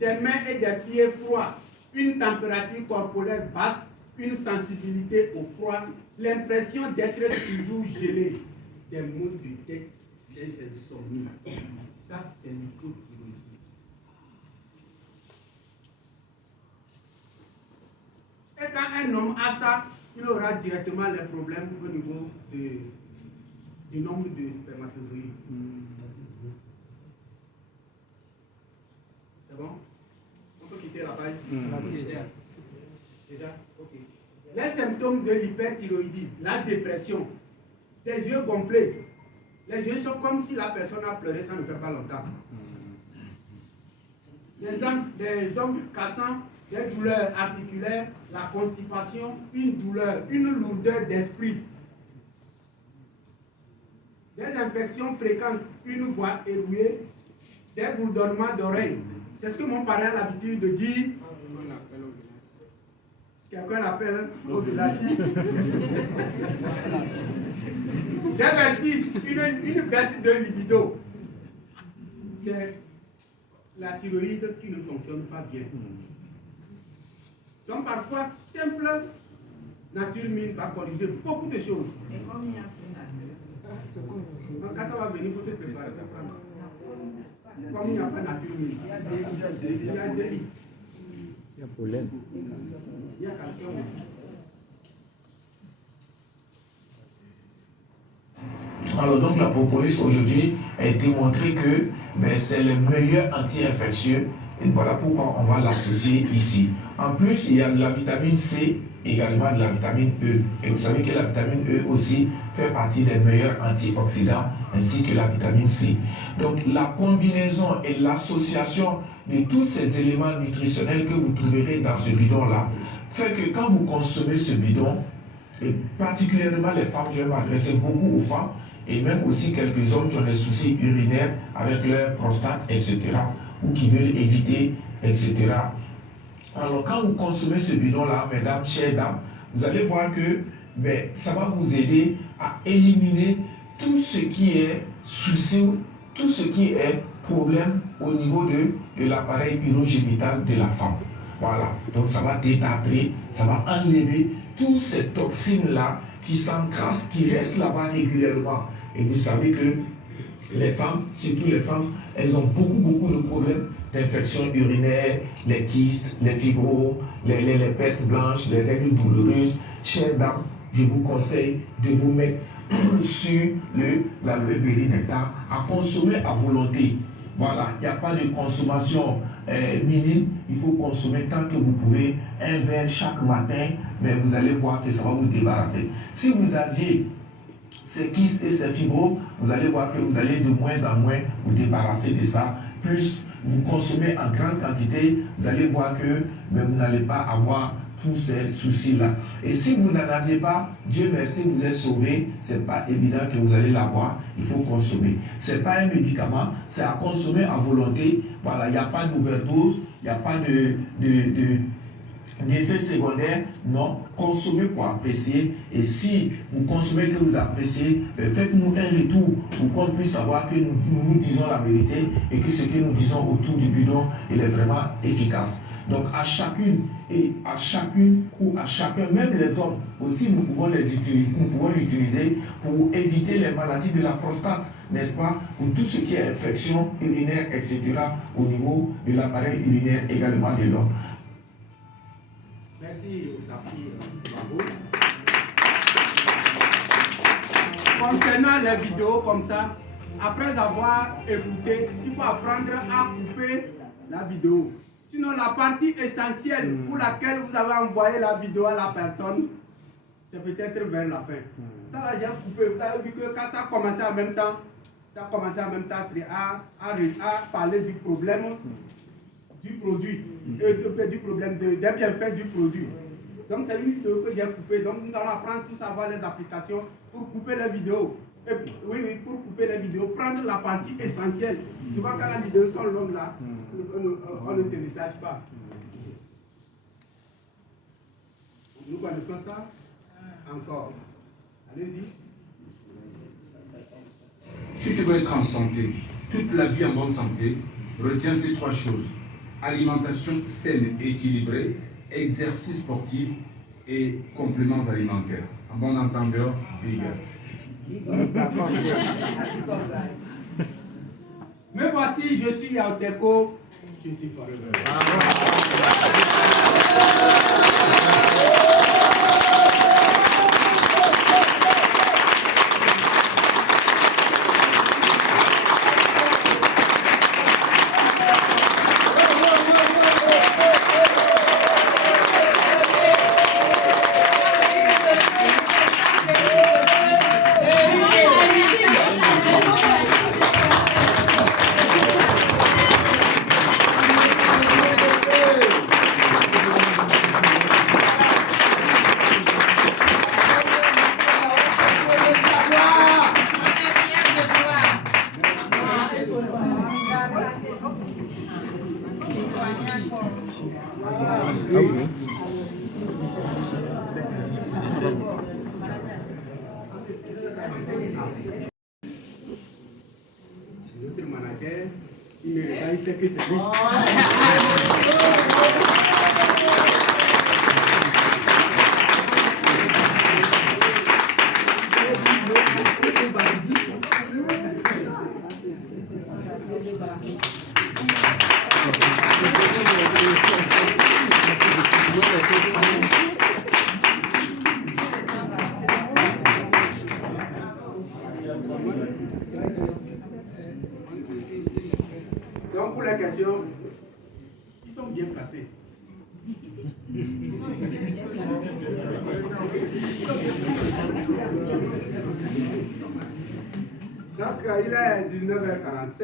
des mains et des pieds froids, une température corporelle basse, une sensibilité au froid, l'impression d'être toujours gelé, des maux de tête, des insomnies. Ça, c'est l'hypothyroïdie. Et quand un homme a ça, il aura directement les problèmes au niveau du nombre de spermatozoïdes. C'est bon? On peut quitter la page? Déjà? Ok. Les symptômes de l'hyperthyroïdie, la dépression, des yeux gonflés. Les yeux sont comme si la personne a pleuré, ça ne fait pas longtemps. Des ongles cassants, des douleurs articulaires, la constipation, une douleur, une lourdeur d'esprit, des infections fréquentes, une voix érouée, des bourdonnements d'oreilles. C'est ce que mon parent a l'habitude de dire. Quelqu'un l'appelle au village. Des vertiges, une baisse de libido. C'est la thyroïde qui ne fonctionne pas bien. Donc parfois, simple nature mine va corriger beaucoup de choses. Et comme il y a plus nature. Quand ça va venir, il faut te préparer. Comme il n'y a pas nature mine, il y a des lits. Il y a pollen. Il y a calcium aussi. Alors donc la propolis aujourd'hui a été montré que c'est le meilleur anti-infectieux et voilà pourquoi on va l'associer ici. En plus, il y a de la vitamine C, également de la vitamine E. Et vous savez que la vitamine E aussi fait partie des meilleurs antioxydants ainsi que la vitamine C. Donc la combinaison et l'association de tous ces éléments nutritionnels que vous trouverez dans ce bidon-là fait que quand vous consommez ce bidon, et particulièrement les femmes, je vais m'adresser beaucoup aux femmes, et même aussi quelques hommes qui ont des soucis urinaires avec leur prostate, etc., ou qui veulent éviter, etc. Alors, quand vous consommez ce bidon-là, mesdames, chères dames, vous allez voir que ça va vous aider à éliminer tout ce qui est souci, tout ce qui est problème au niveau de l'appareil urogénital de la femme. Voilà, donc ça va détartrer, ça va enlever toutes ces toxines-là qui s'encrassent, qui restent là-bas régulièrement. Et vous savez que les femmes, surtout les femmes, elles ont beaucoup de problèmes d'infections urinaires, les kystes, les fibromes, les pertes blanches, les règles douloureuses. Chères dames, je vous conseille de vous mettre sur l'aloe berry nectar à consommer à volonté. Voilà, il n'y a pas de consommation minime, il faut consommer tant que vous pouvez, un verre chaque matin, mais vous allez voir que ça va vous débarrasser. Si vous aviez ces kystes et ces fibromes, vous allez voir que vous allez de moins en moins vous débarrasser de ça. Plus vous consommez en grande quantité, vous allez voir que vous n'allez pas avoir tous ces soucis-là. Et si vous n'en aviez pas, Dieu merci, vous êtes sauvé, c'est pas évident que vous allez l'avoir, il faut consommer. C'est pas un médicament, c'est à consommer à volonté. Voilà, il n'y a pas d'overdose, il n'y a pas d'effets secondaires, non, consommez pour apprécier. Et si vous consommez que vous appréciez, faites-nous un retour pour qu'on puisse savoir que nous disons la vérité et que ce que nous disons autour du bidon, il est vraiment efficace. Donc à chacune ou à chacun, même les hommes aussi, nous pouvons l'utiliser pour éviter les maladies de la prostate, n'est-ce pas, pour tout ce qui est infection urinaire, etc., au niveau de l'appareil urinaire également de l'homme. Merci, Safi. Bravo. Concernant les vidéos comme ça, après avoir écouté, il faut apprendre à couper la vidéo. Sinon, la partie essentielle pour laquelle vous avez envoyé la vidéo à la personne, c'est peut-être vers la fin. Ça va déjà couper. Vous avez vu que quand ça a commencé en même temps, à parler du problème du produit, du problème des bienfaits du produit. Donc c'est une vidéo que j'ai coupée. Donc nous allons apprendre tous à avoir les applications pour couper les vidéos. Oui, pour couper les vidéos, prendre la partie essentielle. Souvent quand les vidéos sont longues là, on ne télécharge pas. Nous connaissons ça encore. Allez-y. Si tu veux être en santé, toute la vie en bonne santé, retiens ces trois choses. Alimentation saine et équilibrée, exercice sportif et compléments alimentaires. En bon entendeur, vegan. Mais voici, je suis Yaoteco, je suis forever. Notre manager, il me regarde, il sait que c'est lui. Donc pour la question, ils sont bien placés. Donc il est 19h45.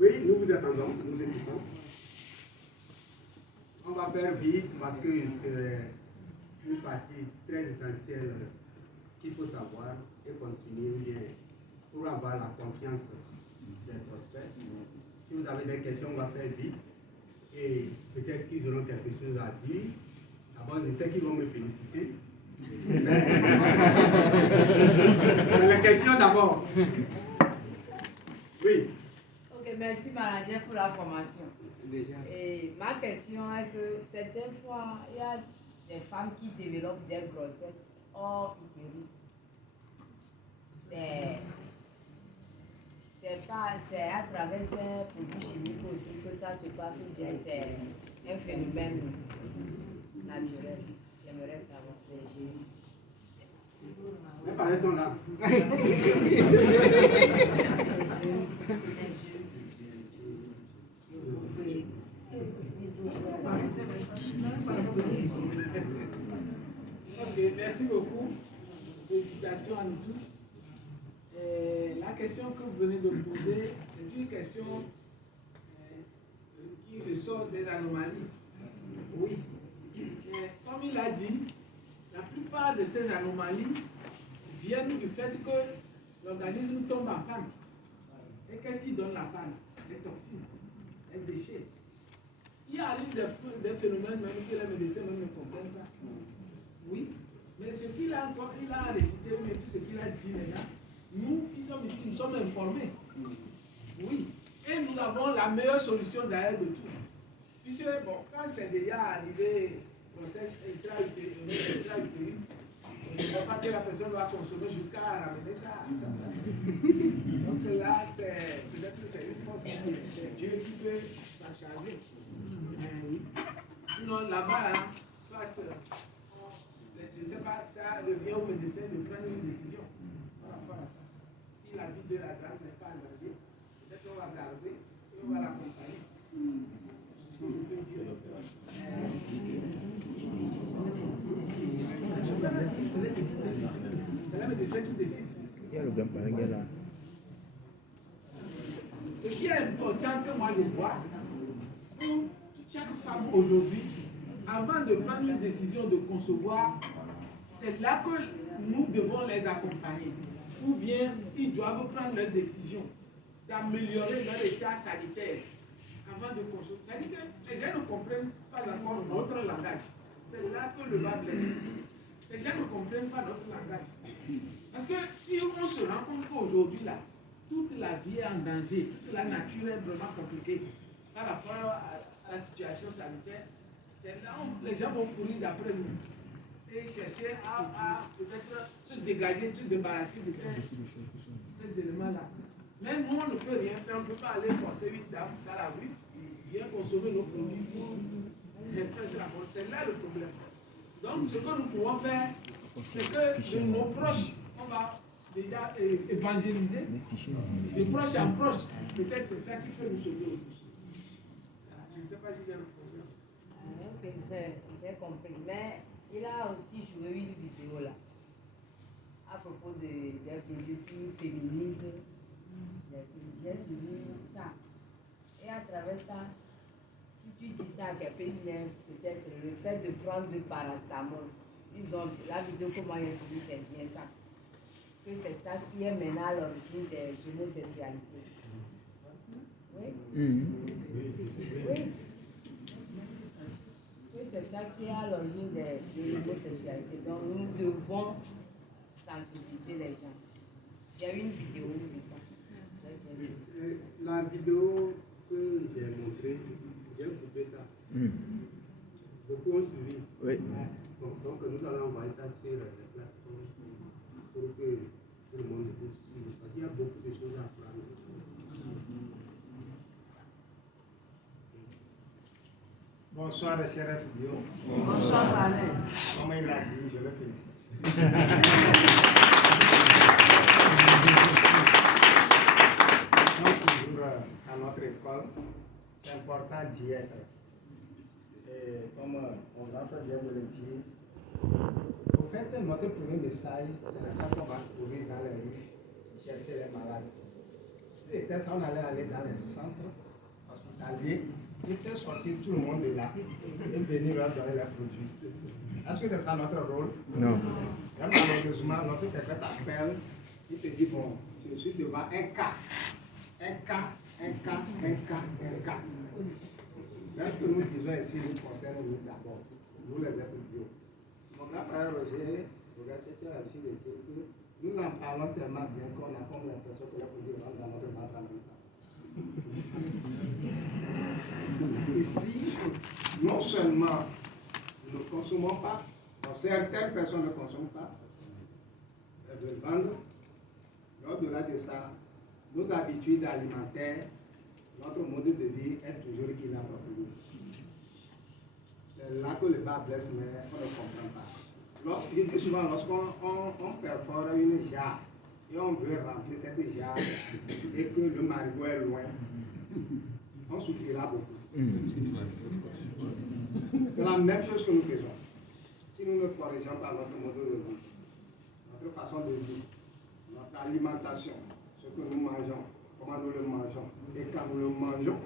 Oui, nous vous attendons, nous écoutons. On va faire vite parce que c'est une partie très essentielle qu'il faut savoir et continuer bien pour avoir la confiance des prospects. Si vous avez des questions, on va faire vite. Et peut-être qu'ils auront quelque chose à dire. D'abord, je sais qu'ils vont me féliciter. Mais la question d'abord. Oui. Ok, merci manager pour la formation. Et ma question est que certaines fois, il y a des femmes qui développent des grossesses hors utérus. C'est à travers ces produits chimiques aussi que ça se passe ou bien c'est un phénomène naturel. J'aimerais savoir. Mes parents sont là. Ok, merci beaucoup. Félicitations à nous tous. La question que vous venez de poser, c'est une question qui ressort des anomalies. Oui. Mais comme il a dit, la plupart de ces anomalies viennent du fait que l'organisme tombe en panne. Et qu'est-ce qui donne la panne? Les toxines, les déchets. Il arrive des phénomènes même que les médecins même ne comprennent pas. Oui, mais ce qu'il a encore, il a récité, mais tout ce qu'il a dit maintenant, nous qui sommes ici, nous sommes informés. Oui, et nous avons la meilleure solution derrière de tout. Puisque, bon, quand c'est déjà arrivé, process intra-utérine, on ne voit pas que la personne va consommer jusqu'à ramener ça à sa place. Donc là, peut-être que c'est une force, c'est Dieu qui peut s'en charger. Oui. Sinon, là-bas, soit, je ne sais pas, ça revient au médecin de prendre une décision par rapport à ça. Si la vie de la dame n'est pas en danger, peut-être qu'on va garder et on va l'accompagner. C'est ce que je peux dire. C'est le médecin qui décide. Il y a le gamparingue là. Ce qui est important que moi je vois, pour chaque femme aujourd'hui, avant de prendre une décision de concevoir, c'est là que nous devons les accompagner. Ou bien ils doivent prendre leur décision d'améliorer leur état sanitaire avant de concevoir. C'est-à-dire que les gens ne comprennent pas encore notre langage. C'est là que le bas blesse. Les gens ne comprennent pas notre langage. Parce que si on se rend compte qu'aujourd'hui, là, toute la vie est en danger, toute la nature est vraiment compliquée par rapport à la situation sanitaire, c'est là où les gens vont courir d'après nous et chercher à peut-être se dégager, se débarrasser de ces éléments-là. Mais nous, on ne peut rien faire, on ne peut pas aller forcer une dame dans la rue, bien consommer nos produits pour mettre la mort. C'est là le problème. Donc, ce que nous pouvons faire, c'est que de nos proches, on va déjà évangéliser, de proche en proche. Peut-être c'est ça qui peut nous sauver aussi. Je ne sais pas si j'ai un problème. J'ai compris. Mais il a aussi joué une vidéo là, à propos des produits qui féminisent. J'ai suivi ça. Et à travers ça, si tu dis ça à quelqu'un, peut-être le fait de prendre du paracétamol, disons, la vidéo que moi j'ai suivi, c'est bien ça. Que c'est ça qui est maintenant à l'origine des homosexualités. Oui? Oui. c'est ça qui est à l'origine de l'homosexualité. Donc nous devons sensibiliser les gens. J'ai eu une vidéo de ça. La vidéo que j'ai montrée, j'ai coupé ça. Beaucoup ont suivi. Oui. Bon, donc nous allons envoyer ça sur les plateformes pour que tout le monde puisse suivre. Parce qu'il y a beaucoup de choses à apprendre. Bonsoir, les chers vidéos. Bonsoir, Alain. Comme il l'a dit, je le félicite. Toujours à notre école, c'est important d'y être. Et comme mon grand frère vient de le dire, au fait, notre premier message, c'est quand on va courir dans les rues, chercher les malades. Si c'était ça, on allait aller dans les centres hospitaliers, et faire sortir tout le monde de là et venir leur donner les produits. Est-ce que c'est ça notre rôle? Non. Malheureusement, notre quelqu'un t'appelle, il te dit, bon, je suis devant un cas. Un cas. Mais ce que nous disons ici nous concerne nous d'abord, nous les êtres bio. Mon grand frère Roger, tu as l'habitude de dire que nous en parlons tellement bien qu'on a comme l'impression que les produits rentrent dans notre ventre en même temps. Ici, non seulement nous ne consommons pas, certaines personnes ne consomment pas, elles veulent vendre, mais au-delà de ça, nos habitudes alimentaires, notre mode de vie est toujours inapproprié. C'est là que le bas blesse, mais on ne comprend pas. Je dis souvent, lorsqu'on perfore une jarre et on veut remplir cette jarre et que le marigot est loin, on souffrira beaucoup. C'est la même chose que nous faisons. Si nous ne corrigeons pas notre mode de vie, notre façon de vivre, notre alimentation, ce que nous mangeons, comment nous le mangeons, et quand nous le mangeons,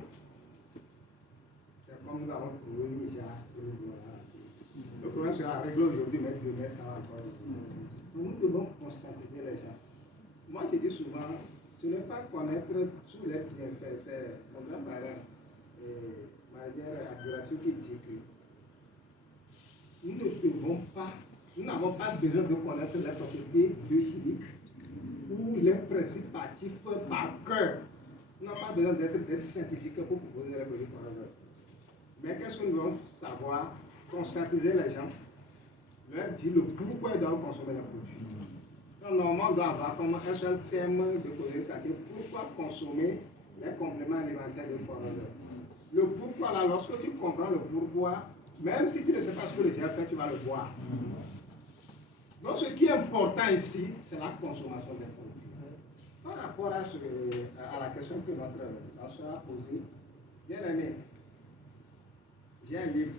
c'est comme nous avons trouvé une jarre que nous devons remplir. Le problème sera réglé aujourd'hui, mais demain ça va encore. Nous devons conscientiser les gens. Moi, je dis souvent, ce n'est pas connaître tous les bienfaits. C'est mon grand parent, Marie-Pierre Adoration, qui dit que nous ne devons pas, nous n'avons pas besoin de connaître les propriétés biochimiques ou les principes actifs par cœur. Nous n'avons pas besoin d'être des scientifiques pour proposer les produits forageurs. Mais qu'est-ce que nous devons savoir? Conscientiser les gens, leur dire le pourquoi ils doivent consommer les produits. Donc, normalement, on doit avoir comme un seul thème de projet, c'est-à-dire pourquoi consommer les compléments alimentaires de forageurs. Le pourquoi, là, lorsque tu comprends le pourquoi, même si tu ne sais pas ce que le gel fait, tu vas le boire. Donc, ce qui est important ici, c'est la consommation des produits. Par rapport à la question que notre danseur a posée, bien aimé, j'ai un livre,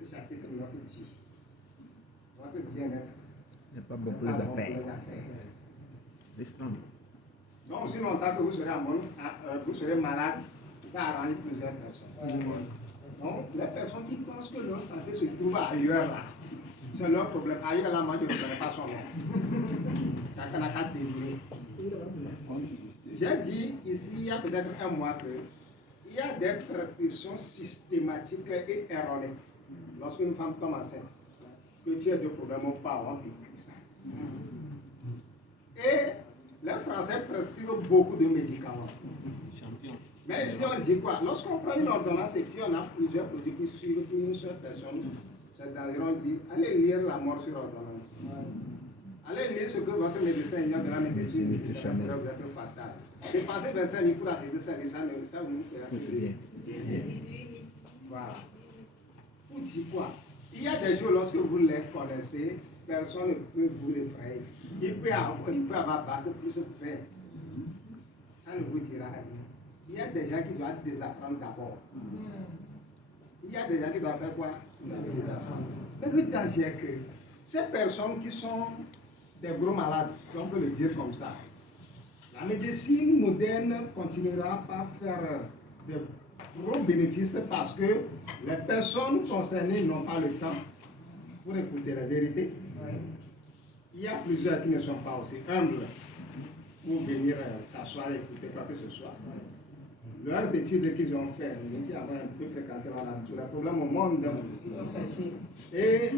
le chapitre 9 dit, votre bien-être n'est pas bon pour les affaires. Donc, aussi longtemps que vous serez malade, ça arrange plusieurs personnes. Donc, les personnes qui pensent que leur santé se trouve ailleurs, là, c'est leur problème. Ailleurs, là, moi, je ne connais pas son nom. Chacun n'a qu'à deviner. J'ai dit ici, il y a peut-être un mois qu'il y a des prescriptions systématiques et erronées. Lorsqu'une femme tombe enceinte, que tu as des problèmes aux parents, t'écris ça. Et les Français prescrivent beaucoup de médicaments. Mais ici, on dit quoi? Lorsqu'on prend une ordonnance et puis on a plusieurs produits qui suivent une seule personne, c'est d'environ dit, allez lire la mort sur ordonnance. Allez lire ce que votre médecin ignore de la médecine, ça pourrait vous être fatal. Dépensez 25 000 pour arrêter ça, ça vous fera plaisir. Voilà. Vous dites quoi? Il y a des jours, lorsque vous les connaissez, personne ne peut vous effrayer. Il peut avoir battu plus de fait. Ça ne vous dira rien. Il y a des gens qui doivent désapprendre d'abord. Il y a des gens qui doivent faire quoi? Désapprendre. Mais le danger est que ces personnes qui sont des gros malades, si on peut le dire comme ça, la médecine moderne continuera par faire de gros bénéfices parce que les personnes concernées n'ont pas le temps pour écouter la vérité. Il y a plusieurs qui ne sont pas aussi humbles pour venir s'asseoir et écouter quoi que ce soit. leurs études qu'ils ont faites, qui avaient un peu fréquenté la nature, les problèmes au monde. Et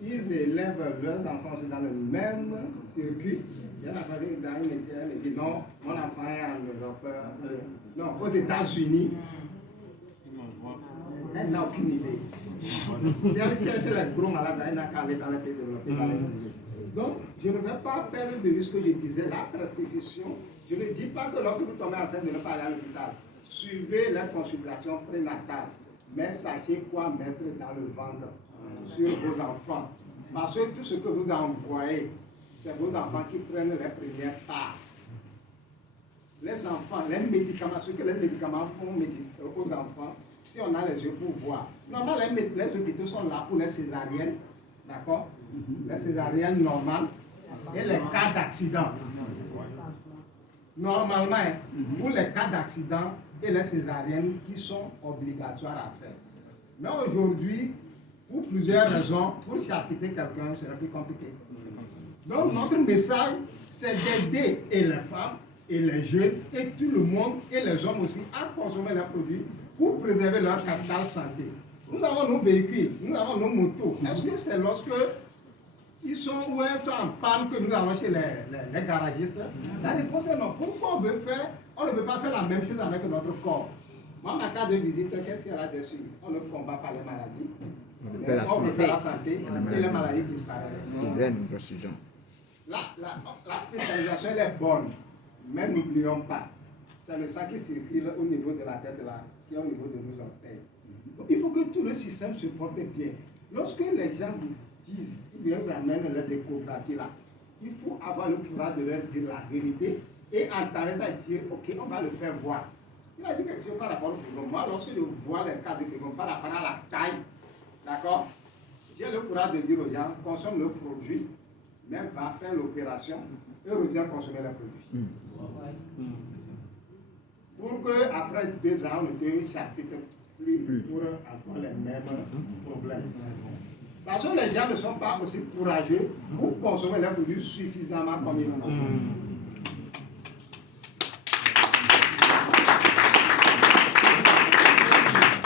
ils élèvent leurs enfants aussi dans le même circuit. Il y en a pas dans un métier, elle dit non, mon enfant est en Europe, non, aux États-Unis. Elle n'a aucune idée. Si elle cherche les gros malades, elle n'a qu'à aller dans les pays développés. Donc, je ne vais pas perdre de vue ce que je disais, la prescription. Je ne dis pas que lorsque vous tombez enceinte de ne pas aller à l'hôpital. Suivez les consultations prénatales, mais sachez quoi mettre dans le ventre sur vos enfants. Parce que tout ce que vous envoyez, c'est vos enfants qui prennent les premières parts. Les enfants, les médicaments, ce que les médicaments font aux enfants, si on a les yeux pour voir. Normalement, les hôpitaux sont là pour les césariennes, d'accord? Les césariennes normales et les cas d'accident. Normalement, pour les cas d'accident et les césariennes qui sont obligatoires à faire. Mais aujourd'hui, pour plusieurs raisons, pour charcuter quelqu'un, c'est plus compliqué. Donc, notre message, c'est d'aider et les femmes, et les jeunes, et tout le monde, et les hommes aussi, à consommer les produits pour préserver leur capital santé. Nous avons nos véhicules, nous avons nos motos. Est-ce que c'est lorsque ils sont ou est-ce en panne que nous avons chez les garagistes? La réponse est non. Pourquoi on ne veut pas faire la même chose avec notre corps? Moi, ma carte de visite, qu'est-ce qu'il y a là-dessus? On ne combat pas les maladies. On veut faire la santé et les maladies disparaissent. La spécialisation, elle est bonne. Mais n'oublions pas, c'est le sang qui circule au niveau de la tête là, qui est au niveau de nos orteils. Donc, il faut que tout le système se porte bien. Lorsque les gens vous disent, ils vous amènent les échographies là, il faut avoir le courage de leur dire la vérité et entamer ça et dire, ok, on va le faire voir. Il a dit quelque chose par rapport au fibrome. Moi, lorsque je vois les cas de fibrome par rapport à la taille, d'accord, j'ai le courage de dire aux gens, consomme le produit, même va faire l'opération et revient consommer le produit. Pour qu'après 2 ans, on ne te charcute plus pour avoir les mêmes problèmes. Parce que les gens ne sont pas aussi courageux pour consommer les produits suffisamment comme il faut.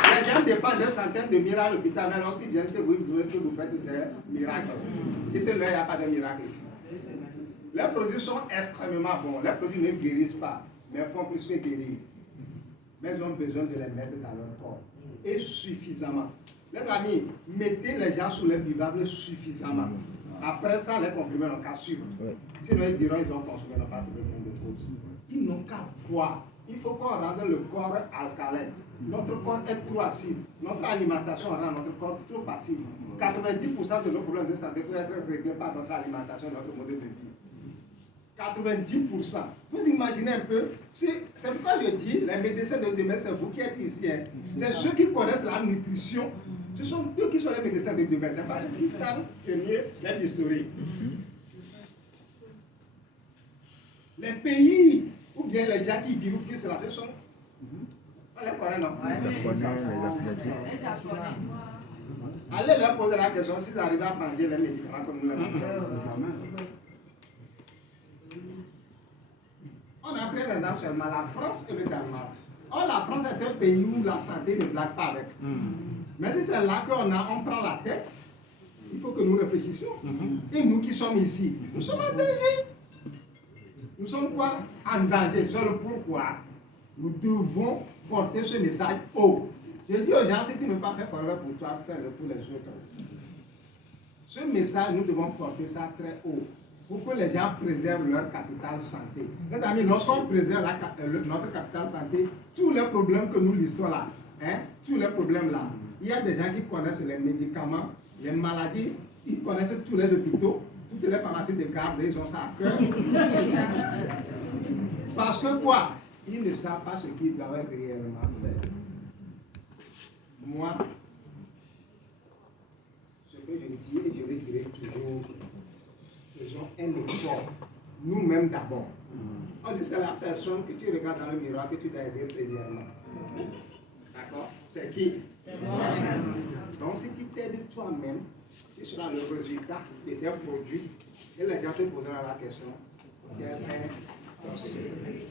Les gens dépendent de centaines de miracles à l'hôpital, mais lorsqu'ils viennent chez vous, ils veulent que vous faites des miracles. Dites-leur, il n'y a pas de miracle ici. Les produits sont extrêmement bons. Les produits ne guérissent pas, mais font plus que guérir. Mais ils ont besoin de les mettre dans leur corps. Et suffisamment. Les amis, mettez les gens sous les bivables suffisamment. Après ça, les comprimés n'ont qu'à suivre. Sinon, ils diront qu'ils ont consommé, ils n'ont pas trouvé rien de cause. Ils n'ont qu'à boire. Il faut qu'on rende le corps alcalin. Notre corps est trop acide. Notre alimentation rend notre corps trop acide. 90% de nos problèmes de santé peuvent être réglés par notre alimentation et notre modèle de vie. 90%. Vous imaginez un peu, c'est pourquoi je dis, les médecins de demain, c'est vous qui êtes ici. Hein. C'est ceux qui connaissent la nutrition. Ce sont eux qui sont les médecins de demain. C'est pas ceux qui savent tenir l'historique. Les pays, ou bien les gens qui vivent plus là, sont... On les connaît, non? Allez leur poser la question s'ils arrivent à manger les médicaments comme nous les mangeons. On a pris l'exemple seulement la France et le Danemark. Or, la France est un pays où la santé ne blague pas avec. Mais si c'est là on prend la tête, il faut que nous réfléchissions. Et nous qui sommes ici, nous sommes en danger. Nous sommes quoi? En danger. C'est le pourquoi nous devons porter ce message haut. Je dis aux gens, si tu ne veux pas faire pour toi, fais-le pour les autres. Ce message, nous devons porter ça très haut. Pour que les gens préservent leur capital santé. Les amis, lorsqu'on préserve notre capital santé, tous les problèmes que nous listons là, tous les problèmes là, il y a des gens qui connaissent les médicaments, les maladies, ils connaissent tous les hôpitaux, toutes les pharmacies de garde, ils ont ça à cœur. Parce que quoi? Ils ne savent pas ce qu'ils doivent réellement faire. Moi, ce que je dis et je le dirai toujours, faisons un effort, nous-mêmes d'abord. On dit c'est la personne que tu regardes dans le miroir que tu dois aider premièrement. D'accord? C'est qui? C'est moi-même. Donc si tu t'aides toi-même, tu seras le résultat de tes produits. Et les gens te poseront la question. Quel est ton secret?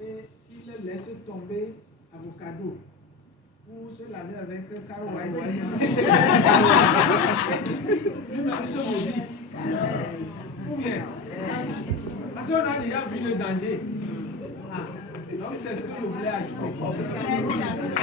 et il laisse tomber avocado pour se laver avec Caro White. Lui-même, il se maudit. Ou bien, parce qu'on a déjà vu le danger. Donc c'est ce que je voulais ajouter.